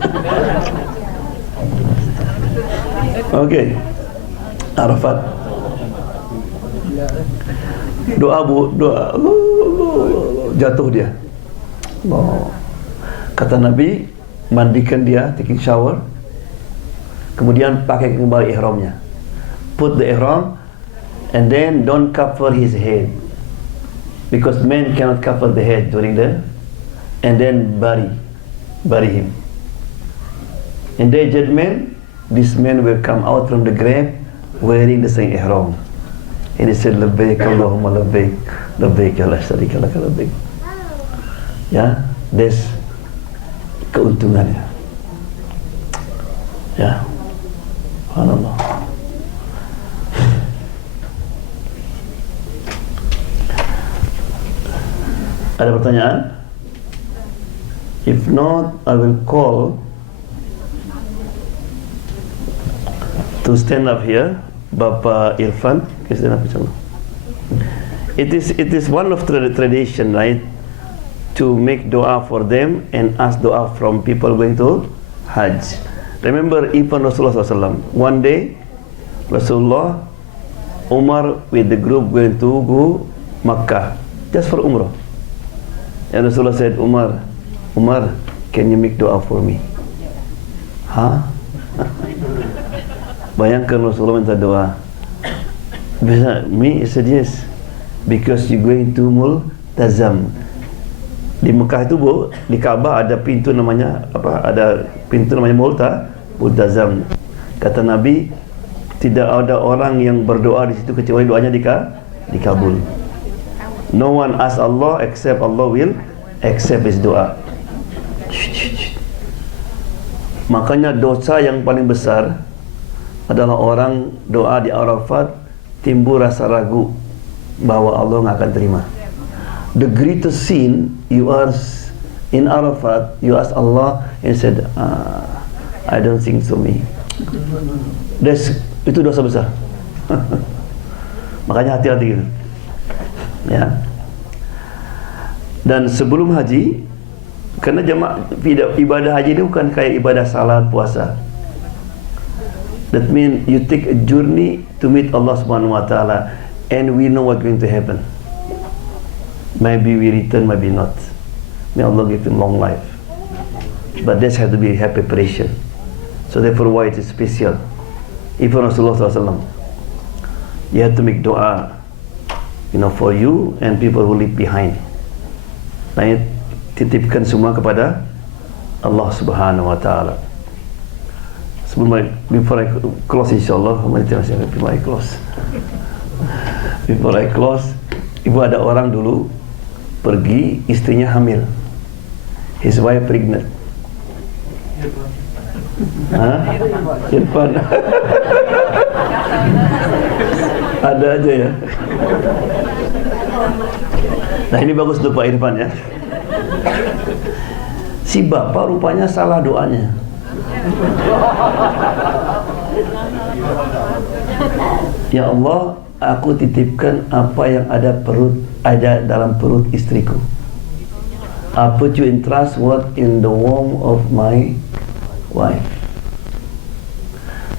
Okay. Arafat. Doa Bu, doa. Jatuh dia. Allah. Kata Nabi, mandikan dia, taking shower. Kemudian pakai kembali ihramnya. Put the ihram and then don't cover his head. Because men cannot cover the head during the, and then bury him. In the judgment, this man will come out from the grave wearing the same ihram. And he said, Labbaik Allahumma labbaik, labbaik ya la syarika laka labbaik. Ya, that's keuntungannya. Ya, subhanallah. Ada pertanyaan? If not, I will call to stand up here Bapak Irfan. Stand up, insyaAllah. It is one of the tradition, right, to make dua for them and ask dua from people going to Hajj. Remember even Rasulullah SAW. One day, Rasulullah, Umar with the group going to go Makkah just for Umrah. And Rasulullah said, Umar, can you make dua for me? Huh? Bayangkan Rasulullah minta doa. Bisa, me, he said yes. Because you going to Multazam. Di Mekah itu Bu, di Ka'bah ada pintu namanya apa? Ada pintu namanya Multazam. Kata Nabi, tidak ada orang yang berdoa di situ kecuali doanya dikabul. No one ask Allah except Allah will accept his doa. Makanya dosa yang paling besar adalah orang doa di Arafat timbul rasa ragu bahwa Allah nggak akan terima. The greatest sin you are in Arafat, you ask Allah and said, I don't think so me. Itu dosa besar. Makanya hati-hati gitu. Ya. Dan sebelum haji, karena ibadah haji ini bukan kayak ibadah salat, puasa. That means you take a journey to meet Allah Subhanahu wa Ta'ala, and we know what's going to happen. Maybe we return, maybe not. May Allah give him long life. But this has to be a preparation. So therefore, why it is special? Even Rasulullah SAW, you have to make doa, for you and people who live behind. Nah, titipkan semua kepada Allah Subhanahu wa Ta'ala. Before I close, insyaAllah, before I close, ibu ada orang dulu pergi, istrinya hamil, his wife pregnant. Irfan. Ada aja ya. Nah, ini bagus untuk Pak Irfan ya. Si bapak rupanya salah doanya. Ya Allah, aku titipkan apa yang ada dalam perut istriku. I put you in trust what in the womb of my wife.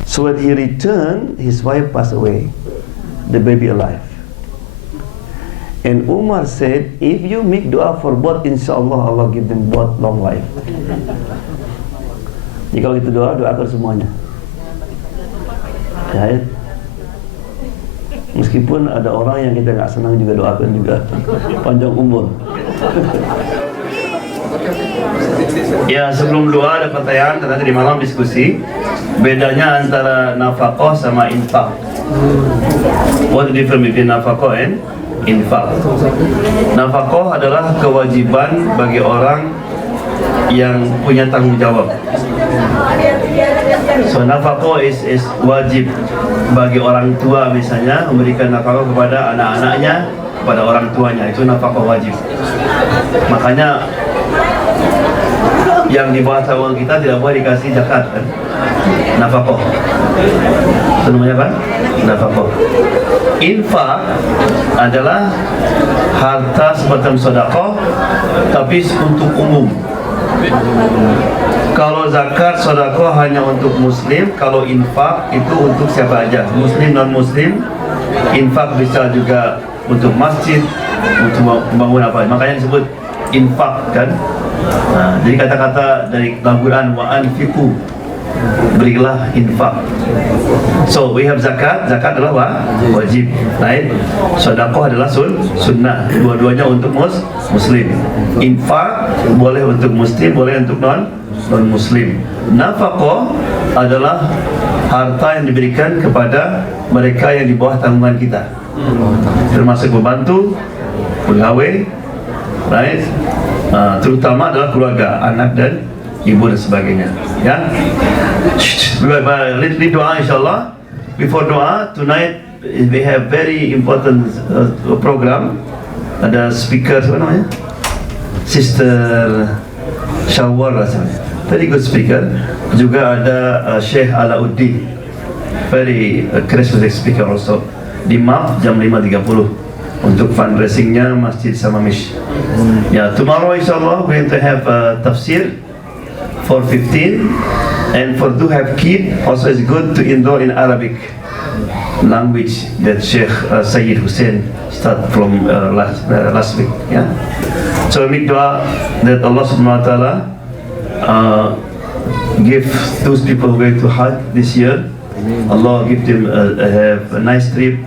So when he returned, his wife passed away, the baby alive. And Umar said, if you make dua for both, insyaAllah Allah give them both long life. Jadi kalau itu doakan semuanya. Ya, meskipun ada orang yang kita nggak senang juga doakan juga panjang umur. Ya, sebelum doa ada pertanyaan karena tadi malam diskusi bedanya antara nafkah sama infak. What the difference between nafkah and infak? Nafkah adalah kewajiban bagi orang yang punya tanggung jawab. So nafkah is wajib bagi orang tua, misalnya memberikan nafkah kepada anak-anaknya, kepada orang tuanya, itu nafkah wajib. Makanya yang di bawah tanggungan kita tidak boleh dikasih zakat kan? Nafkah. Itu namanya apa? Nafkah. Infak adalah harta semacam sedekah tapi untuk umum. Kalau zakat, sedekah hanya untuk muslim, kalau infak itu untuk siapa aja, muslim, non muslim. Infak bisa juga untuk masjid, untuk membangun apa, makanya disebut infak kan. Nah, jadi kata-kata dari Al-Quran, wa anfiqu, berilah infak. So we have zakat adalah wajib, right? Sedekah adalah sunnah, dua-duanya untuk muslim. Infak boleh untuk muslim, boleh untuk non muslim. Nafkah adalah harta yang diberikan kepada mereka yang di bawah tanggungan kita, termasuk pembantu, pegawai, right? Terutama adalah keluarga, anak dan ibu dan sebagainya. Ya, let's lead doa insyaAllah. Before doa tonight we have very important program. Ada speaker, apa namanya? Sister Shawar rasanya, very good speaker. Juga ada Sheikh Alauddin, very charismatic speaker also. Di MAP jam 5.30 untuk fundraisingnya Masjid Samamish. Ya, tomorrow insyaAllah we're going to have tafsir for 15, and for to have kid also is good to enroll in Arabic language that Sheikh Sayyid Hussein start from last week. Yeah. So make dua that Allah Subhanahu wa Ta'ala give those people who are going to Hajj this year, Allah give them have a nice trip,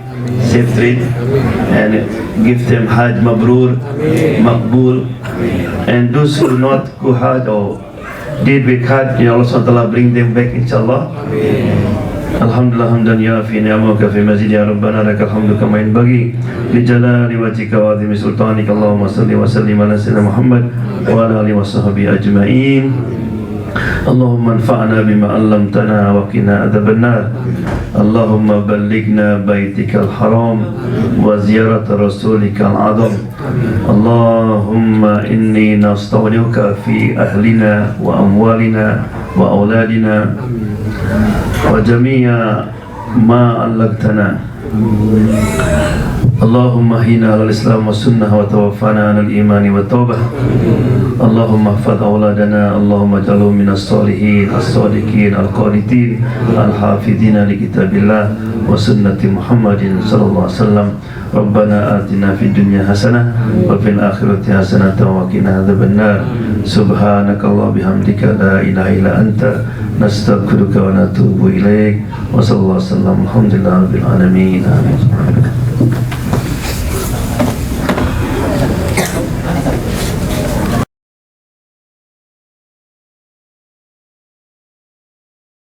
safe trip, and give them Hajj Mabrur, Maqbul, and those who not go Hajj or did with Hajj, ya Allah SWT bring them back insyaAllah. Alhamdulillah hamdan ya fi ni'amaka fi mazid ya Rabbana lakal hamdu kama yanbaghi li jalali wajhika wa 'azimi sultanika. Allahumma salli wa sallim ala sayyidina Muhammad wa ala alihi wa sahbihi ajma'in. Allahumma anfa'na bima 'allamtana wa qina adzaban nar. Allahumma ballighna baitikal haram wa ziyarat rasulikal azam. Allahumma inni nasta'unuka fi ahlina wa amwalina wa auladina wa jami'a ما علقتنا اللهم احينا على الإسلام والسنة وتوفنا على الإيمان والتوبة اللهم احفظ أولادنا اللهم اجعلهم من الصالحين الصادقين القانتين الحافظين لكتاب الله وسنة محمد صلى الله عليه وسلم ربنا آتنا في الدنيا حسنة وفي الآخرة حسنة وقنا عذاب النار سبحانك الله بحمدك لا إله إلا أنت نستغفرك ونتوب إليك وصلى الله وسلم الحمد لله رب العالمين آمين.